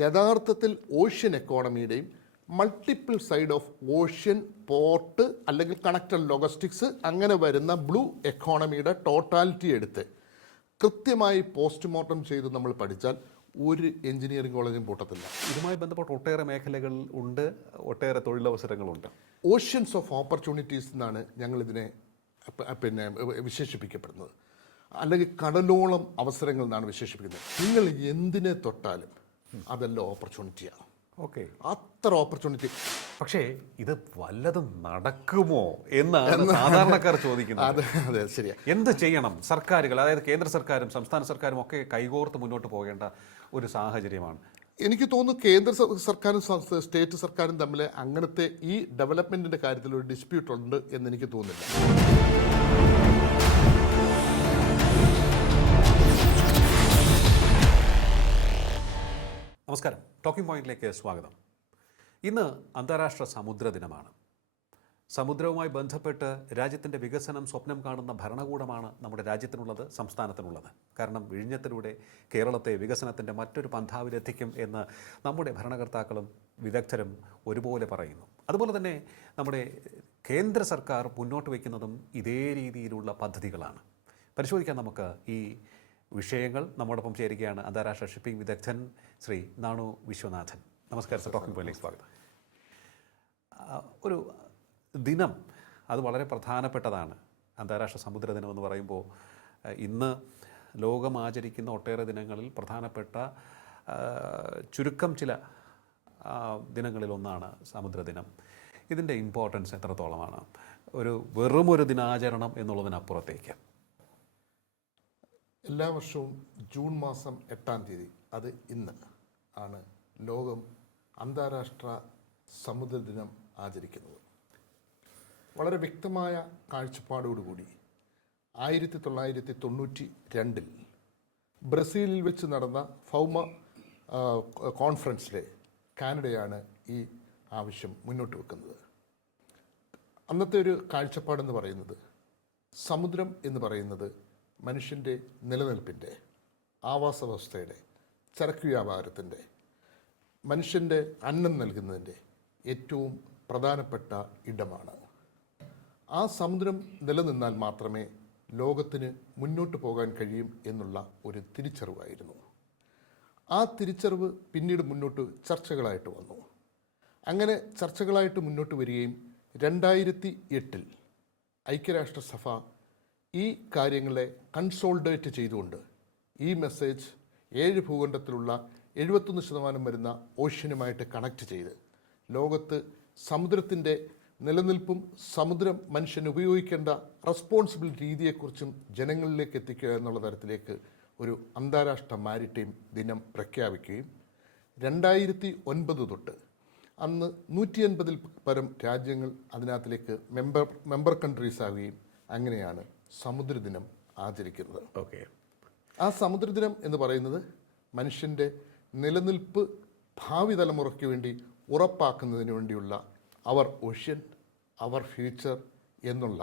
യഥാർത്ഥത്തിൽ ഓഷ്യൻ എക്കോണമിയുടെയും multiple side of ocean, port അല്ലെങ്കിൽ കണക്റ്റഡ് ലോജിസ്റ്റിക്സ് അങ്ങനെ വരുന്ന ബ്ലൂ എക്കോണമിയുടെ ടോട്ടാലിറ്റി എടുത്ത് കൃത്യമായി പോസ്റ്റ്മോർട്ടം ചെയ്ത് നമ്മൾ പഠിച്ചാൽ ഒരു എഞ്ചിനീയറിംഗ് കോളേജും പൊട്ടത്തില്ല. ഇതുമായി ബന്ധപ്പെട്ട് ഒട്ടേറെ മേഖലകൾ ഉണ്ട്, ഒട്ടേറെ തൊഴിലവസരങ്ങളുണ്ട്. ഓഷ്യൻസ് ഓഫ് ഓപ്പർച്യൂണിറ്റീസ് എന്നാണ് ഞങ്ങളിതിനെ വിശേഷിപ്പിക്കപ്പെടുന്നത്, അല്ലെങ്കിൽ കടലോളം അവസരങ്ങൾ എന്നാണ് വിശേഷിപ്പിക്കുന്നത്. നിങ്ങൾ എന്തിനെ തൊട്ടാലും അതെല്ലാം ഓപ്പർച്യൂണിറ്റിയാണ്. ഓക്കെ, അത്ര ഓപ്പർച്യൂണിറ്റി. പക്ഷേ ഇത് വല്ലതും നടക്കുമോ എന്നാണ് സാധാരണക്കാർ ചോദിക്കുന്നത്. അതെ അതെ, ശരിയാ. എന്ത് ചെയ്യണം സർക്കാരുകൾ, അതായത് കേന്ദ്ര സർക്കാരും സംസ്ഥാന സർക്കാരും ഒക്കെ കൈകോർത്ത് മുന്നോട്ട് പോകേണ്ട ഒരു സാഹചര്യമാണ്. എനിക്ക് തോന്നുന്നു കേന്ദ്ര സർക്കാരും സ്റ്റേറ്റ് സർക്കാരും തമ്മിൽ അങ്ങനത്തെ ഈ ഡെവലപ്മെന്റിന്റെ കാര്യത്തിൽ ഒരു ഡിസ്പ്യൂട്ട് ഉണ്ട് എന്ന് എനിക്ക് തോന്നുന്നില്ല. നമസ്കാരം, ടോക്കിംഗ് പോയിന്റിലേക്ക് സ്വാഗതം. ഇന്ന് അന്താരാഷ്ട്ര സമുദ്ര ദിനമാണ്. സമുദ്രവുമായി ബന്ധപ്പെട്ട് രാജ്യത്തിൻ്റെ വികസനം സ്വപ്നം കാണുന്ന ഭരണകൂടമാണ് നമ്മുടെ രാജ്യത്തിനുള്ളത്, സംസ്ഥാനത്തിനുള്ളത്. കാരണം വിഴിഞ്ഞത്തിലൂടെ കേരളത്തെ വികസനത്തിൻ്റെ മറ്റൊരു പന്ഥാവിലെത്തിക്കും എന്ന് നമ്മുടെ ഭരണകർത്താക്കളും വിദഗ്ധരും ഒരുപോലെ പറയുന്നു. അതുപോലെ തന്നെ നമ്മുടെ കേന്ദ്ര സർക്കാർ മുന്നോട്ട് വയ്ക്കുന്നതും ഇതേ രീതിയിലുള്ള പദ്ധതികളാണ്. പരിശോധിക്കാൻ നമുക്ക് ഈ വിഷയങ്ങൾ. നമ്മോടൊപ്പം ചേരുകയാണ് അന്താരാഷ്ട്ര ഷിപ്പിംഗ് വിദഗ്ധൻ ശ്രീ നാണു വിശ്വനാഥൻ. നമസ്കാരം സർ, ടോക്കിംഗ് പോയിന്റിലേക്ക് സ്വാഗതം. ഒരു ദിനം അത് വളരെ പ്രധാനപ്പെട്ടതാണ്. അന്താരാഷ്ട്ര സമുദ്ര ദിനം എന്ന് പറയുമ്പോൾ ഇന്ന് ലോകം ആചരിക്കുന്ന ഒട്ടേറെ ദിനങ്ങളിൽ പ്രധാനപ്പെട്ട ചുരുക്കം ചില ദിനങ്ങളിലൊന്നാണ് സമുദ്രദിനം. ഇതിൻ്റെ ഇമ്പോർട്ടൻസ് എത്രത്തോളമാണ് വെറുമൊരു ദിനാചരണം എന്നുള്ളതിനപ്പുറത്തേക്ക്? എല്ലാ വർഷവും ജൂൺ മാസം 8-ാം തീയതി, അത് ഇന്ന് ആണ് ലോകം അന്താരാഷ്ട്ര സമുദ്ര ദിനം ആചരിക്കുന്നത്. വളരെ വ്യക്തമായ കാഴ്ചപ്പാടോടുകൂടി 1992 ബ്രസീലിൽ വെച്ച് നടന്ന ഫൗമ കോൺഫറൻസിൽ കാനഡയാണ് ഈ ആവശ്യം മുന്നോട്ട് വെക്കുന്നത്. അന്നത്തെ ഒരു കാഴ്ചപ്പാടെന്ന് പറയുന്നത്, സമുദ്രം എന്ന് പറയുന്നത് മനുഷ്യൻ്റെ നിലനിൽപ്പിൻ്റെ, ആവാസ വ്യവസ്ഥയുടെ, ചരക്ക് വ്യാപാരത്തിൻ്റെ, മനുഷ്യൻ്റെ അന്നം നൽകുന്നതിൻ്റെ ഏറ്റവും പ്രധാനപ്പെട്ട ഇടമാണ്. ആ സമുദ്രം നിലനിന്നാൽ മാത്രമേ ലോകത്തിന് മുന്നോട്ട് പോകാൻ കഴിയും എന്നുള്ള ഒരു തിരിച്ചറിവായിരുന്നു. ആ തിരിച്ചറിവ് പിന്നീട് മുന്നോട്ട് ചർച്ചകളായിട്ട് വന്നു. അങ്ങനെ ചർച്ചകളായിട്ട് മുന്നോട്ട് വരികയും 2008 ഐക്യരാഷ്ട്രസഭ ഈ കാര്യങ്ങളെ കൺസോൾഡേറ്റ് ചെയ്തുകൊണ്ട് ഈ മെസ്സേജ് 7 ഭൂഖണ്ഡത്തിലുള്ള 71% വരുന്ന ഓഷ്യനുമായിട്ട് കണക്ട് ചെയ്ത് ലോകത്ത് സമുദ്രത്തിൻ്റെ നിലനിൽപ്പും സമുദ്രം മനുഷ്യൻ ഉപയോഗിക്കേണ്ട റെസ്പോൺസിബിൾ രീതിയെക്കുറിച്ചും ജനങ്ങളിലേക്ക് എത്തിക്കുക എന്നുള്ള തരത്തിലേക്ക് ഒരു അന്താരാഷ്ട്ര മാരിടൈം ദിനം പ്രഖ്യാപിക്കുകയും 2009 തൊട്ട് അന്ന് 180-ൽ പരം രാജ്യങ്ങൾ അതിനകത്തിലേക്ക് മെമ്പർ കൺട്രീസ് ആവുകയും അങ്ങനെയാണ് സമുദ്രദിനം ആചരിക്കുന്നത്. ഓക്കെ, ആ സമുദ്രദിനം എന്ന് പറയുന്നത് മനുഷ്യൻ്റെ നിലനിൽപ്പ് ഭാവി തലമുറയ്ക്ക് വേണ്ടി ഉറപ്പാക്കുന്നതിന് വേണ്ടിയുള്ള അവർ ഓഷ്യൻ, അവർ ഫ്യൂച്ചർ എന്നുള്ള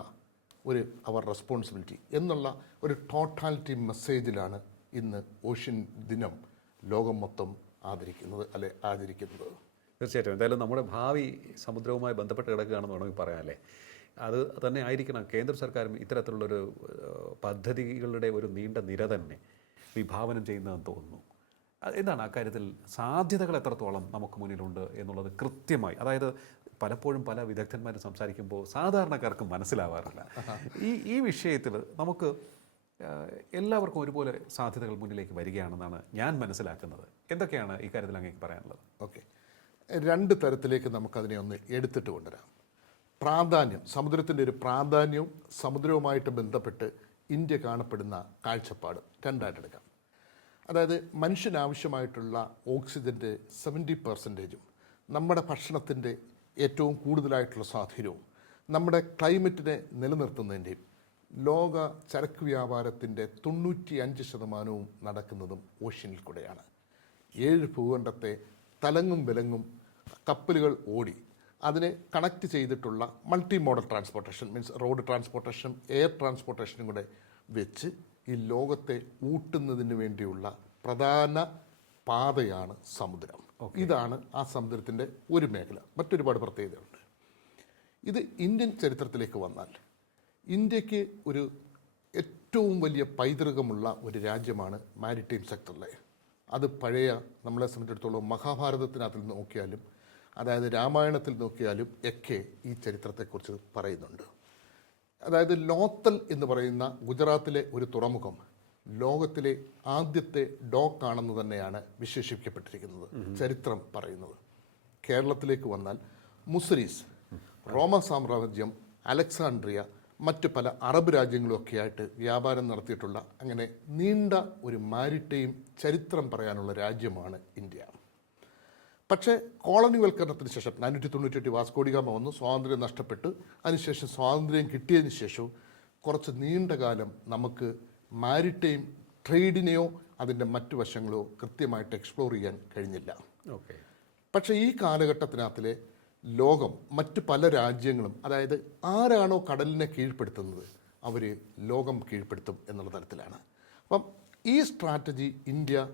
അവർ റെസ്പോൺസിബിലിറ്റി എന്നുള്ള ഒരു ടോട്ടാലിറ്റി മെസ്സേജിലാണ് ഇന്ന് ഓഷ്യൻ ദിനം ലോകം മൊത്തം ആചരിക്കുന്നത്. തീർച്ചയായിട്ടും. എന്തായാലും നമ്മുടെ ഭാവി സമുദ്രവുമായി ബന്ധപ്പെട്ട് കിടക്കുകയാണെന്ന് വേണമെങ്കിൽ പറയാം, അല്ലേ? അത് തന്നെ ആയിരിക്കണം കേന്ദ്ര സർക്കാരും ഇത്തരത്തിലുള്ളൊരു പദ്ധതികളുടെ ഒരു നീണ്ട നിര തന്നെ വിഭാവനം ചെയ്യുന്നതെന്ന് തോന്നുന്നു. എന്താണ് അക്കാര്യത്തിൽ സാധ്യതകൾ എത്രത്തോളം നമുക്ക് മുന്നിലുണ്ട് എന്നുള്ളത് കൃത്യമായി, അതായത് പലപ്പോഴും പല വിദഗ്ധന്മാരും സംസാരിക്കുമ്പോൾ സാധാരണക്കാർക്ക് മനസ്സിലാവാറില്ല. ഈ വിഷയത്തിൽ നമുക്ക് എല്ലാവർക്കും ഒരുപോലെ സാധ്യതകൾ മുന്നിലേക്ക് വരികയാണെന്നാണ് ഞാൻ മനസ്സിലാക്കുന്നത്. എന്തൊക്കെയാണ് ഇക്കാര്യത്തിൽ അങ്ങേക്ക് പറയാനുള്ളത്? ഓക്കെ, 2 തരത്തിലേക്ക് നമുക്കതിനെ ഒന്ന് എടുത്തിട്ട് കൊണ്ടുവരാം. പ്രാധാന്യം, സമുദ്രത്തിൻ്റെ ഒരു പ്രാധാന്യവും സമുദ്രവുമായിട്ട് ബന്ധപ്പെട്ട് ഇന്ത്യ കാണപ്പെടുന്ന കാഴ്ചപ്പാട് 2ആയിട്ടെടുക്കാം. അതായത് മനുഷ്യനാവശ്യമായിട്ടുള്ള ഓക്സിജൻ്റെ 70% നമ്മുടെ ഭക്ഷണത്തിൻ്റെ ഏറ്റവും കൂടുതലായിട്ടുള്ള സ്വാധീനവും നമ്മുടെ ക്ലൈമറ്റിനെ നിലനിർത്തുന്നതിൻ്റെയും ലോക ചരക്ക് വ്യാപാരത്തിൻ്റെ 95% നടക്കുന്നതും ഓഷ്യനിൽ കൂടെയാണ്. 7 ഭൂഖണ്ഡത്തെ തലങ്ങും വിലങ്ങും കപ്പലുകൾ ഓടി അതിനെ കണക്ട് ചെയ്തിട്ടുള്ള multi modal transportation, means road ട്രാൻസ്പോർട്ടേഷനും എയർ ട്രാൻസ്പോർട്ടേഷനും കൂടെ വെച്ച് ഈ ലോകത്തെ ഊട്ടുന്നതിന് വേണ്ടിയുള്ള പ്രധാന പാതയാണ് സമുദ്രം. ഇതാണ് ആ സമുദ്രത്തിൻ്റെ ഒരു മേഖല. മറ്റൊരുപാട് പ്രത്യേകതയുണ്ട്. ഇത് ഇന്ത്യൻ ചരിത്രത്തിലേക്ക് വന്നാൽ ഇന്ത്യക്ക് ഒരു ഏറ്റവും വലിയ പൈതൃകമുള്ള ഒരു രാജ്യമാണ് മാരിടൈം സെക്ടറിലെ. അത് പഴയ നമ്മളെ സംബന്ധിച്ചിടത്തോളം മഹാഭാരതത്തിനകത്തിൽ നോക്കിയാലും അതായത് രാമായണത്തിൽ നോക്കിയാലും ഒക്കെ ഈ ചരിത്രത്തെക്കുറിച്ച് പറയുന്നുണ്ട്. അതായത് ലോത്തൽ എന്ന് പറയുന്ന ഗുജറാത്തിലെ ഒരു തുറമുഖം ലോകത്തിലെ ആദ്യത്തെ ഡോക്കാണെന്ന് തന്നെയാണ് വിശേഷിപ്പിക്കപ്പെട്ടിരിക്കുന്നത്, ചരിത്രം പറയുന്നത്. കേരളത്തിലേക്ക് വന്നാൽ മുസരീസ്, റോമ സാമ്രാജ്യം, അലക്സാണ്ട്രിയ, മറ്റ് പല അറബ് രാജ്യങ്ങളുമൊക്കെ ആയിട്ട് വ്യാപാരം നടത്തിയിട്ടുള്ള അങ്ങനെ നീണ്ട ഒരു മാരിടൈം ചരിത്രം പറയാനുള്ള രാജ്യമാണ് ഇന്ത്യ. പക്ഷേ കോളനിവൽക്കരണത്തിന് ശേഷം 498 വാസ്കോഡിഗാമ വന്നു, സ്വാതന്ത്ര്യം നഷ്ടപ്പെട്ടു. അതിനുശേഷം സ്വാതന്ത്ര്യം കിട്ടിയതിന് ശേഷവും കുറച്ച് നീണ്ട കാലം നമുക്ക് മാരിടൈം ട്രേഡിനെയോ അതിൻ്റെ മറ്റു വശങ്ങളോ കൃത്യമായിട്ട് എക്സ്പ്ലോർ ചെയ്യാൻ കഴിഞ്ഞില്ല. പക്ഷേ ഈ കാലഘട്ടത്തിനകത്തിലെ ലോകം മറ്റ് പല രാജ്യങ്ങളും അതായത് ആരാണോ കടലിനെ കീഴ്പ്പെടുത്തുന്നത് അവർ ലോകം കീഴ്പ്പെടുത്തും എന്നുള്ള തരത്തിലാണ്. അപ്പം ഈ സ്ട്രാറ്റജി ഇന്ത്യ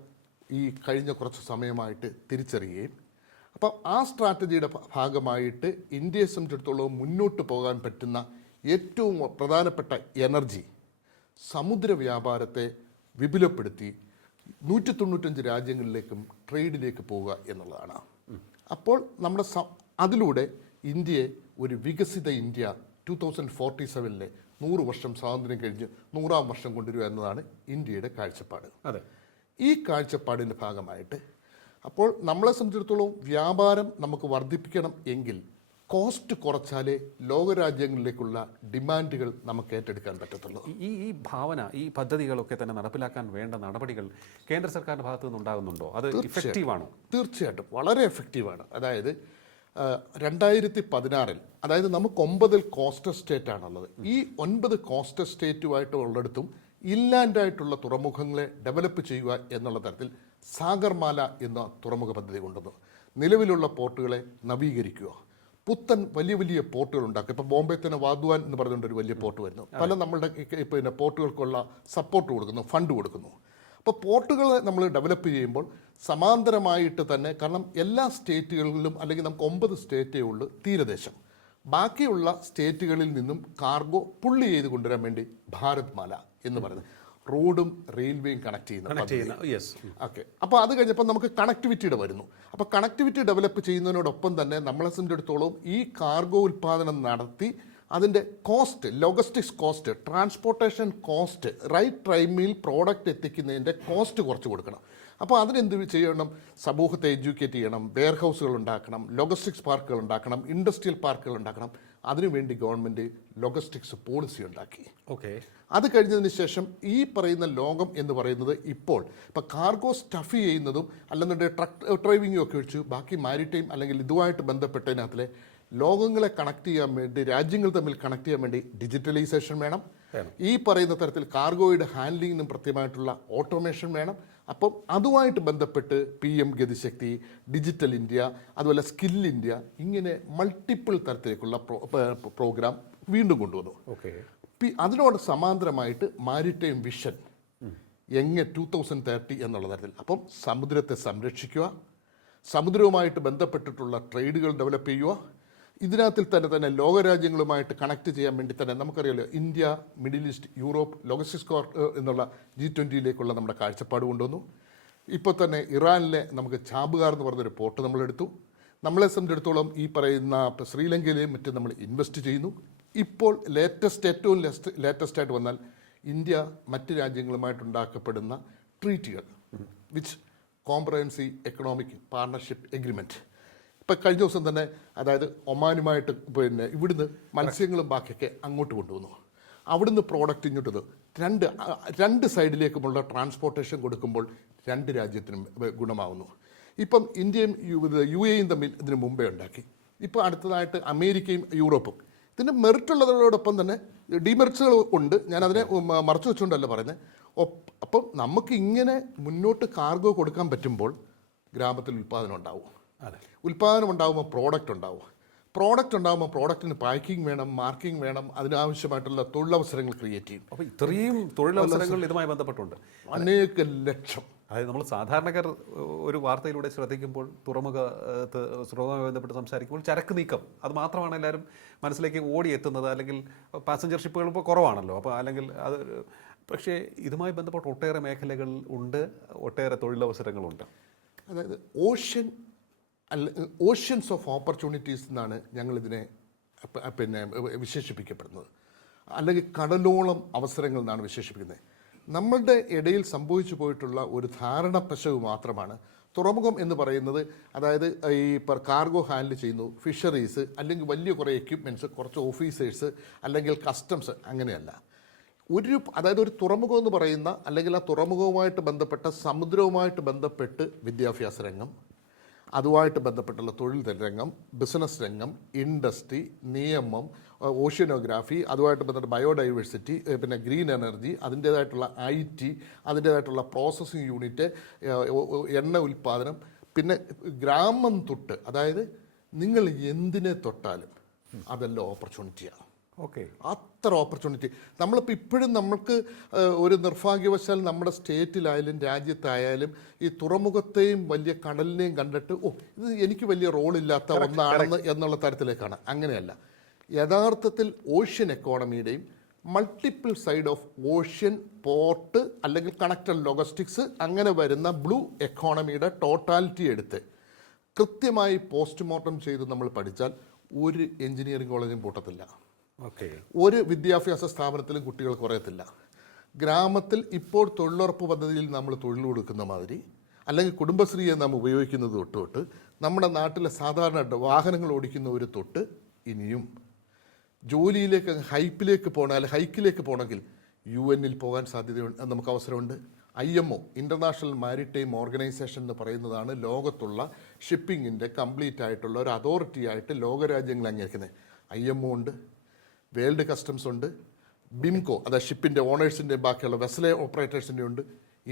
ഈ കഴിഞ്ഞ കുറച്ച് സമയമായിട്ട് തിരിച്ചറിയുകയും അപ്പം ആ സ്ട്രാറ്റജിയുടെ ഭാഗമായിട്ട് ഇന്ത്യയെ സംബന്ധിച്ചിടത്തോളം മുന്നോട്ട് പോകാൻ പറ്റുന്ന ഏറ്റവും പ്രധാനപ്പെട്ട എനർജി സമുദ്ര വ്യാപാരത്തെ വിപുലപ്പെടുത്തി 195 രാജ്യങ്ങളിലേക്കും ട്രേഡിലേക്ക് പോവുക എന്നുള്ളതാണ്. അപ്പോൾ നമ്മുടെ അതിലൂടെ ഇന്ത്യയെ ഒരു വികസിത ഇന്ത്യ 2047 100 വർഷം സ്വാതന്ത്ര്യം കഴിഞ്ഞ് 100ാം വർഷം കൊണ്ടുവരിക എന്നതാണ് ഇന്ത്യയുടെ കാഴ്ചപ്പാട്. അതെ, ഈ കാഴ്ചപ്പാടിൻ്റെ ഭാഗമായിട്ട് അപ്പോൾ നമ്മളെ സംബന്ധിച്ചിടത്തോളം വ്യാപാരം നമുക്ക് വർദ്ധിപ്പിക്കണം എങ്കിൽ കോസ്റ്റ് കുറച്ചാലേ ലോകരാജ്യങ്ങളിലേക്കുള്ള ഡിമാൻഡുകൾ നമുക്ക് ഏറ്റെടുക്കാൻ പറ്റത്തുള്ളൂ. ഈ ഭാവന, ഈ പദ്ധതികളൊക്കെ തന്നെ നടപ്പിലാക്കാൻ വേണ്ട നടപടികൾ കേന്ദ്ര സർക്കാരിൻ്റെ ഭാഗത്തു നിന്നുണ്ടാകുന്നുണ്ടോ? അത് ഇഫക്റ്റീവാണോ? തീർച്ചയായിട്ടും വളരെ എഫക്റ്റീവാണ്. അതായത് 2016 അതായത് നമുക്ക് 9 കോസ്റ്റൽ സ്റ്റേറ്റ് ആണുള്ളത്. ഈ 9 കോസ്റ്റൽ സ്റ്റേറ്റുമായിട്ട് ഉള്ളിടത്തും ഇൻലാൻഡായിട്ടുള്ള തുറമുഖങ്ങളെ ഡെവലപ്പ് ചെയ്യുക എന്നുള്ള തരത്തിൽ സാഗർമാല എന്ന തുറമുഖ പദ്ധതി കൊണ്ടുവന്നു. നിലവിലുള്ള പോർട്ടുകളെ നവീകരിക്കുക, പുത്തൻ വലിയ വലിയ പോർട്ടുകൾ ഉണ്ടാക്കുക. ഇപ്പോൾ ബോംബെ തന്നെ വാദ്വാൻ എന്ന് പറഞ്ഞുകൊണ്ട് ഒരു വലിയ പോർട്ട് വരുന്നു. പല നമ്മളുടെ പിന്നെ പോർട്ടുകൾക്കുള്ള സപ്പോർട്ട് കൊടുക്കുന്നു, ഫണ്ട് കൊടുക്കുന്നു. അപ്പോൾ പോർട്ടുകൾ നമ്മൾ ഡെവലപ്പ് ചെയ്യുമ്പോൾ സമാന്തരമായിട്ട് തന്നെ, കാരണം എല്ലാ സ്റ്റേറ്റുകളിലും അല്ലെങ്കിൽ നമുക്ക് 9 സ്റ്റേറ്റേ ഉള്ളൂ തീരദേശം, ബാക്കിയുള്ള സ്റ്റേറ്റുകളിൽ നിന്നും കാർഗോ പുള്ളി ചെയ്ത് കൊണ്ടുവരാൻ വേണ്ടി ഭാരത് മാല എന്ന് പറയുന്നത് റോഡും റെയിൽവേയും കണക്ട് ചെയ്യുന്ന. ഓക്കെ, അപ്പോൾ അത് കഴിഞ്ഞപ്പോൾ നമുക്ക് കണക്ടിവിറ്റിയുടെ വരുന്നു. അപ്പോൾ കണക്ടിവിറ്റി ഡെവലപ്പ് ചെയ്യുന്നതിനോടൊപ്പം തന്നെ നമ്മളെ സംബന്ധിച്ചിടത്തോളം ഈ കാർഗോ ഉൽപ്പാദനം നടത്തി അതിൻ്റെ cost, logistics cost, transportation cost, right ടൈമിൽ പ്രോഡക്റ്റ് എത്തിക്കുന്നതിൻ്റെ കോസ്റ്റ് കുറച്ച് കൊടുക്കണം. അപ്പോൾ അതിനെന്ത് ചെയ്യണം? സമൂഹത്തെ എഡ്യൂക്കേറ്റ് ചെയ്യണം, വെയർ ഹൗസുകൾ ഉണ്ടാക്കണം, ലോജിസ്റ്റിക്സ് പാർക്കുകൾ ഉണ്ടാക്കണം, ഇൻഡസ്ട്രിയൽ പാർക്കുകൾ ഉണ്ടാക്കണം. അതിനുവേണ്ടി ഗവൺമെൻറ് ലോജിസ്റ്റിക്സ് പോളിസി ഉണ്ടാക്കി. അത് കഴിഞ്ഞതിന് ശേഷം ഈ പറയുന്ന ലോകം എന്ന് പറയുന്നത് ഇപ്പോൾ കാർഗോ സ്റ്റഫ് ചെയ്യുന്നതും അല്ലെന്നുണ്ടെങ്കിൽ ട്രക്ക് ഡ്രൈവിങ്ങും ഒക്കെ വെച്ച് ബാക്കി മാരിടൈം അല്ലെങ്കിൽ ഇതുമായിട്ട് ബന്ധപ്പെട്ടതിനകത്തിലെ ലോകങ്ങളെ കണക്ട് ചെയ്യാൻ വേണ്ടി, രാജ്യങ്ങൾ തമ്മിൽ കണക്ട് ചെയ്യാൻ വേണ്ടി ഡിജിറ്റലൈസേഷൻ വേണം. ഈ പറയുന്ന തരത്തിൽ കാർഗോയുടെ ഹാൻഡ്ലിങ്ങിനും കൃത്യമായിട്ടുള്ള ഓട്ടോമേഷൻ വേണം. അപ്പം അതുമായിട്ട് ബന്ധപ്പെട്ട് PM ഗതിശക്തി, ഡിജിറ്റൽ ഇന്ത്യ, അതുപോലെ സ്കിൽ ഇന്ത്യ, ഇങ്ങനെ മൾട്ടിപ്പിൾ തരത്തിലേക്കുള്ള പ്രോഗ്രാം വീണ്ടും കൊണ്ടുവന്നു. അതിനോട് സമാന്തരമായിട്ട് മാരിടൈം വിഷൻ എങ്ങ് 2030 എന്നുള്ള തരത്തിൽ. അപ്പം സമുദ്രത്തെ സംരക്ഷിക്കുക, സമുദ്രവുമായിട്ട് ബന്ധപ്പെട്ടിട്ടുള്ള ട്രേഡുകൾ ഡെവലപ്പ് ചെയ്യുക, ഇതിനകത്തിൽ തന്നെ ലോകരാജ്യങ്ങളുമായിട്ട് കണക്ട് ചെയ്യാൻ വേണ്ടി തന്നെ നമുക്കറിയാലോ India, middle east, Europe, logistics എന്നുള്ള G20 നമ്മുടെ കാഴ്ചപ്പാട് കൊണ്ടുവന്നു. ഇപ്പോൾ തന്നെ ഇറാനിലെ നമുക്ക് ചാബുകാർ എന്ന് പറഞ്ഞൊരു പോർട്ട് നമ്മളെടുത്തു. നമ്മളെ സംബന്ധിച്ചിടത്തോളം ഈ പറയുന്ന ശ്രീലങ്കയിലെയും മറ്റും നമ്മൾ ഇൻവെസ്റ്റ് ചെയ്യുന്നു. ഇപ്പോൾ ഏറ്റവും ലേറ്റസ്റ്റ് ആയിട്ട് വന്നാൽ ഇന്ത്യ മറ്റ് രാജ്യങ്ങളുമായിട്ടുണ്ടാക്കപ്പെടുന്ന ട്രീറ്റുകൾ, which comprehensive economic partnership agreement. ഇപ്പം കഴിഞ്ഞ ദിവസം തന്നെ അതായത് ഒമാനുമായിട്ട് ഇവിടുന്ന് മത്സ്യങ്ങളും ബാക്കിയൊക്കെ അങ്ങോട്ട് കൊണ്ടുവന്നു. അവിടുന്ന് പ്രോഡക്റ്റ് ഇങ്ങോട്ട് രണ്ട് സൈഡിലേക്കുമുള്ള ട്രാൻസ്പോർട്ടേഷൻ കൊടുക്കുമ്പോൾ 2 രാജ്യത്തിനും ഗുണമാവുന്നു. ഇപ്പം ഇന്ത്യയും UAEയും തമ്മിൽ ഇതിന് മുമ്പേ ഉണ്ടാക്കി. ഇപ്പോൾ അടുത്തതായിട്ട് അമേരിക്കയും യൂറോപ്പും. ഇതിൻ്റെ മെറിറ്റ് ഉള്ളതോടൊപ്പം തന്നെ ഡിമെറിറ്റ്സുകൾ ഉണ്ട്. ഞാനതിനെ മറച്ചു വെച്ചുകൊണ്ടല്ല പറയുന്നത്. അപ്പം നമുക്ക് ഇങ്ങനെ മുന്നോട്ട് കാർഗോ കൊടുക്കാൻ പറ്റുമ്പോൾ ഗ്രാമത്തിൽ ഉൽപ്പാദനം ഉണ്ടാവും. ഉൽപ്പാദനം ഉണ്ടാകുമ്പോൾ പ്രോഡക്റ്റ് ഉണ്ടാവും. പ്രോഡക്റ്റ് ഉണ്ടാകുമ്പോൾ പ്രോഡക്റ്റിന് പാക്കിംഗ് വേണം, മാർക്കിംഗ് വേണം, അതിനാവശ്യമായിട്ടുള്ള തൊഴിലവസരങ്ങൾ ക്രിയേറ്റ് ചെയ്യും. അപ്പോൾ ഇത്രയും തൊഴിലവസരങ്ങൾ ഇതുമായി ബന്ധപ്പെട്ടുണ്ട്. അനേക ലക്ഷം അതായത് നമ്മൾ സാധാരണക്കാർ ഒരു വാർത്തയിലൂടെ ശ്രദ്ധിക്കുമ്പോൾ തുറമുഖവുമായി ബന്ധപ്പെട്ട് സംസാരിക്കുമ്പോൾ ചരക്ക് നീക്കം അത് മാത്രമാണ് എല്ലാവരും മനസ്സിലേക്ക് ഓടിയെത്തുന്നത്. അല്ലെങ്കിൽ പാസഞ്ചർ ഷിപ്പുകൾ ഇപ്പോൾ കുറവാണല്ലോ. അപ്പോൾ അല്ലെങ്കിൽ അത് പക്ഷേ ഇതുമായി ബന്ധപ്പെട്ട് ഒട്ടേറെ മേഖലകൾ ഉണ്ട്, ഒട്ടേറെ തൊഴിലവസരങ്ങളുണ്ട്. അതായത് ഓഷ്യൻസ് ഓഫ് ഓപ്പർച്യൂണിറ്റീസ് എന്നാണ് ഞങ്ങളിതിനെ പിന്നെ വിശേഷിപ്പിക്കപ്പെടുന്നത്, അല്ലെങ്കിൽ കടലോളം അവസരങ്ങൾ എന്നാണ് വിശേഷിപ്പിക്കുന്നത്. നമ്മളുടെ ഇടയിൽ സംഭവിച്ചു പോയിട്ടുള്ള ഒരു ധാരണ പശവ് മാത്രമാണ് തുറമുഖം എന്ന് പറയുന്നത്. അതായത് ഈ കാർഗോ ഹാൻഡിൽ ചെയ്യുന്നു, ഫിഷറീസ്, അല്ലെങ്കിൽ വലിയ കുറേ എക്യുപ്മെൻറ്റ്സ്, കുറച്ച് ഓഫീസേഴ്സ്, അല്ലെങ്കിൽ കസ്റ്റംസ്, അങ്ങനെയല്ല. അതായത് ഒരു തുറമുഖം എന്ന് പറയുന്ന, അല്ലെങ്കിൽ ആ തുറമുഖവുമായിട്ട് ബന്ധപ്പെട്ട സമുദ്രവുമായിട്ട് ബന്ധപ്പെട്ട് വിദ്യാഭ്യാസ രംഗം, അതുമായിട്ട് ബന്ധപ്പെട്ടുള്ള തൊഴിൽ രംഗം, ബിസിനസ് രംഗം, ഇൻഡസ്ട്രി, നിയമം, ഓഷ്യനോഗ്രാഫി, അതുമായിട്ട് ബന്ധപ്പെട്ട ബയോഡൈവേഴ്സിറ്റി, പിന്നെ ഗ്രീൻ എനർജി, അതിൻ്റേതായിട്ടുള്ള IT, അതിൻ്റേതായിട്ടുള്ള പ്രോസസ്സിംഗ് യൂണിറ്റ്, എണ്ണ ഉൽപ്പാദനം, പിന്നെ ഗ്രാമം തൊട്ട്, അതായത് നിങ്ങൾ എന്തിനെ തൊട്ടാലും അതെല്ലാം ഓപ്പർച്യൂണിറ്റിയാണ്. ഓക്കെ, അത്ര ഓപ്പർച്യൂണിറ്റി. നമ്മളിപ്പോൾ ഇപ്പോഴും നമുക്ക് ഒരു നിർഭാഗ്യവശാൽ നമ്മുടെ സ്റ്റേറ്റിലായാലും രാജ്യത്തായാലും ഈ തുറമുഖത്തെയും വലിയ കടലിനെയും കണ്ടിട്ട് ഇത് എനിക്ക് വലിയ റോളില്ലാത്ത ഒന്നാണെന്ന് എന്നുള്ള തരത്തിലേക്കാണ്. അങ്ങനെയല്ല. യഥാർത്ഥത്തിൽ ഓഷ്യൻ എക്കോണമിയുടെയും multiple side of ocean, port, അല്ലെങ്കിൽ കണക്റ്റഡ് ലോജിസ്റ്റിക്സ്, അങ്ങനെ വരുന്ന ബ്ലൂ എക്കോണമിയുടെ ടോട്ടാലിറ്റി എടുത്ത് കൃത്യമായി പോസ്റ്റ്മോർട്ടം ചെയ്ത് നമ്മൾ പഠിച്ചാൽ ഒരു എഞ്ചിനീയറിംഗ് കോളേജും പൂട്ടത്തില്ല. ഓക്കെ, ഒരു വിദ്യാഭ്യാസ സ്ഥാപനത്തിലും കുട്ടികൾ കുറയത്തില്ല. ഗ്രാമത്തിൽ ഇപ്പോൾ തൊഴിലുറപ്പ് പദ്ധതിയിൽ നമ്മൾ തൊഴിൽ കൊടുക്കുന്ന മാതിരി, അല്ലെങ്കിൽ കുടുംബശ്രീയെ നാം ഉപയോഗിക്കുന്നത് തൊട്ട് നമ്മുടെ നാട്ടിലെ സാധാരണ വാഹനങ്ങൾ ഓടിക്കുന്നവർ തൊട്ട് ഇനിയും ജോലിയിലേക്ക് ഹൈക്കിലേക്ക് പോകണമെങ്കിൽ UN പോകാൻ സാധ്യതയുണ്ട്, നമുക്ക് അവസരമുണ്ട്. IMO, ഇൻ്റർനാഷണൽ മാരിടൈം ഓർഗനൈസേഷൻ എന്ന് പറയുന്നതാണ് ലോകത്തുള്ള ഷിപ്പിങ്ങിൻ്റെ കംപ്ലീറ്റ് ആയിട്ടുള്ള ഒരു അതോറിറ്റി ആയിട്ട് ലോകരാജ്യങ്ങൾ അംഗീകരിക്കുന്നത്. IMO ഉണ്ട്, വേൾഡ് കസ്റ്റംസ് ഉണ്ട്, ബിംകോ, അതായത് ഷിപ്പിൻ്റെ ഓണേഴ്സിൻ്റെ ബാക്കിയുള്ള വെസലെ ഓപ്പറേറ്റേഴ്സിൻ്റെ ഉണ്ട്,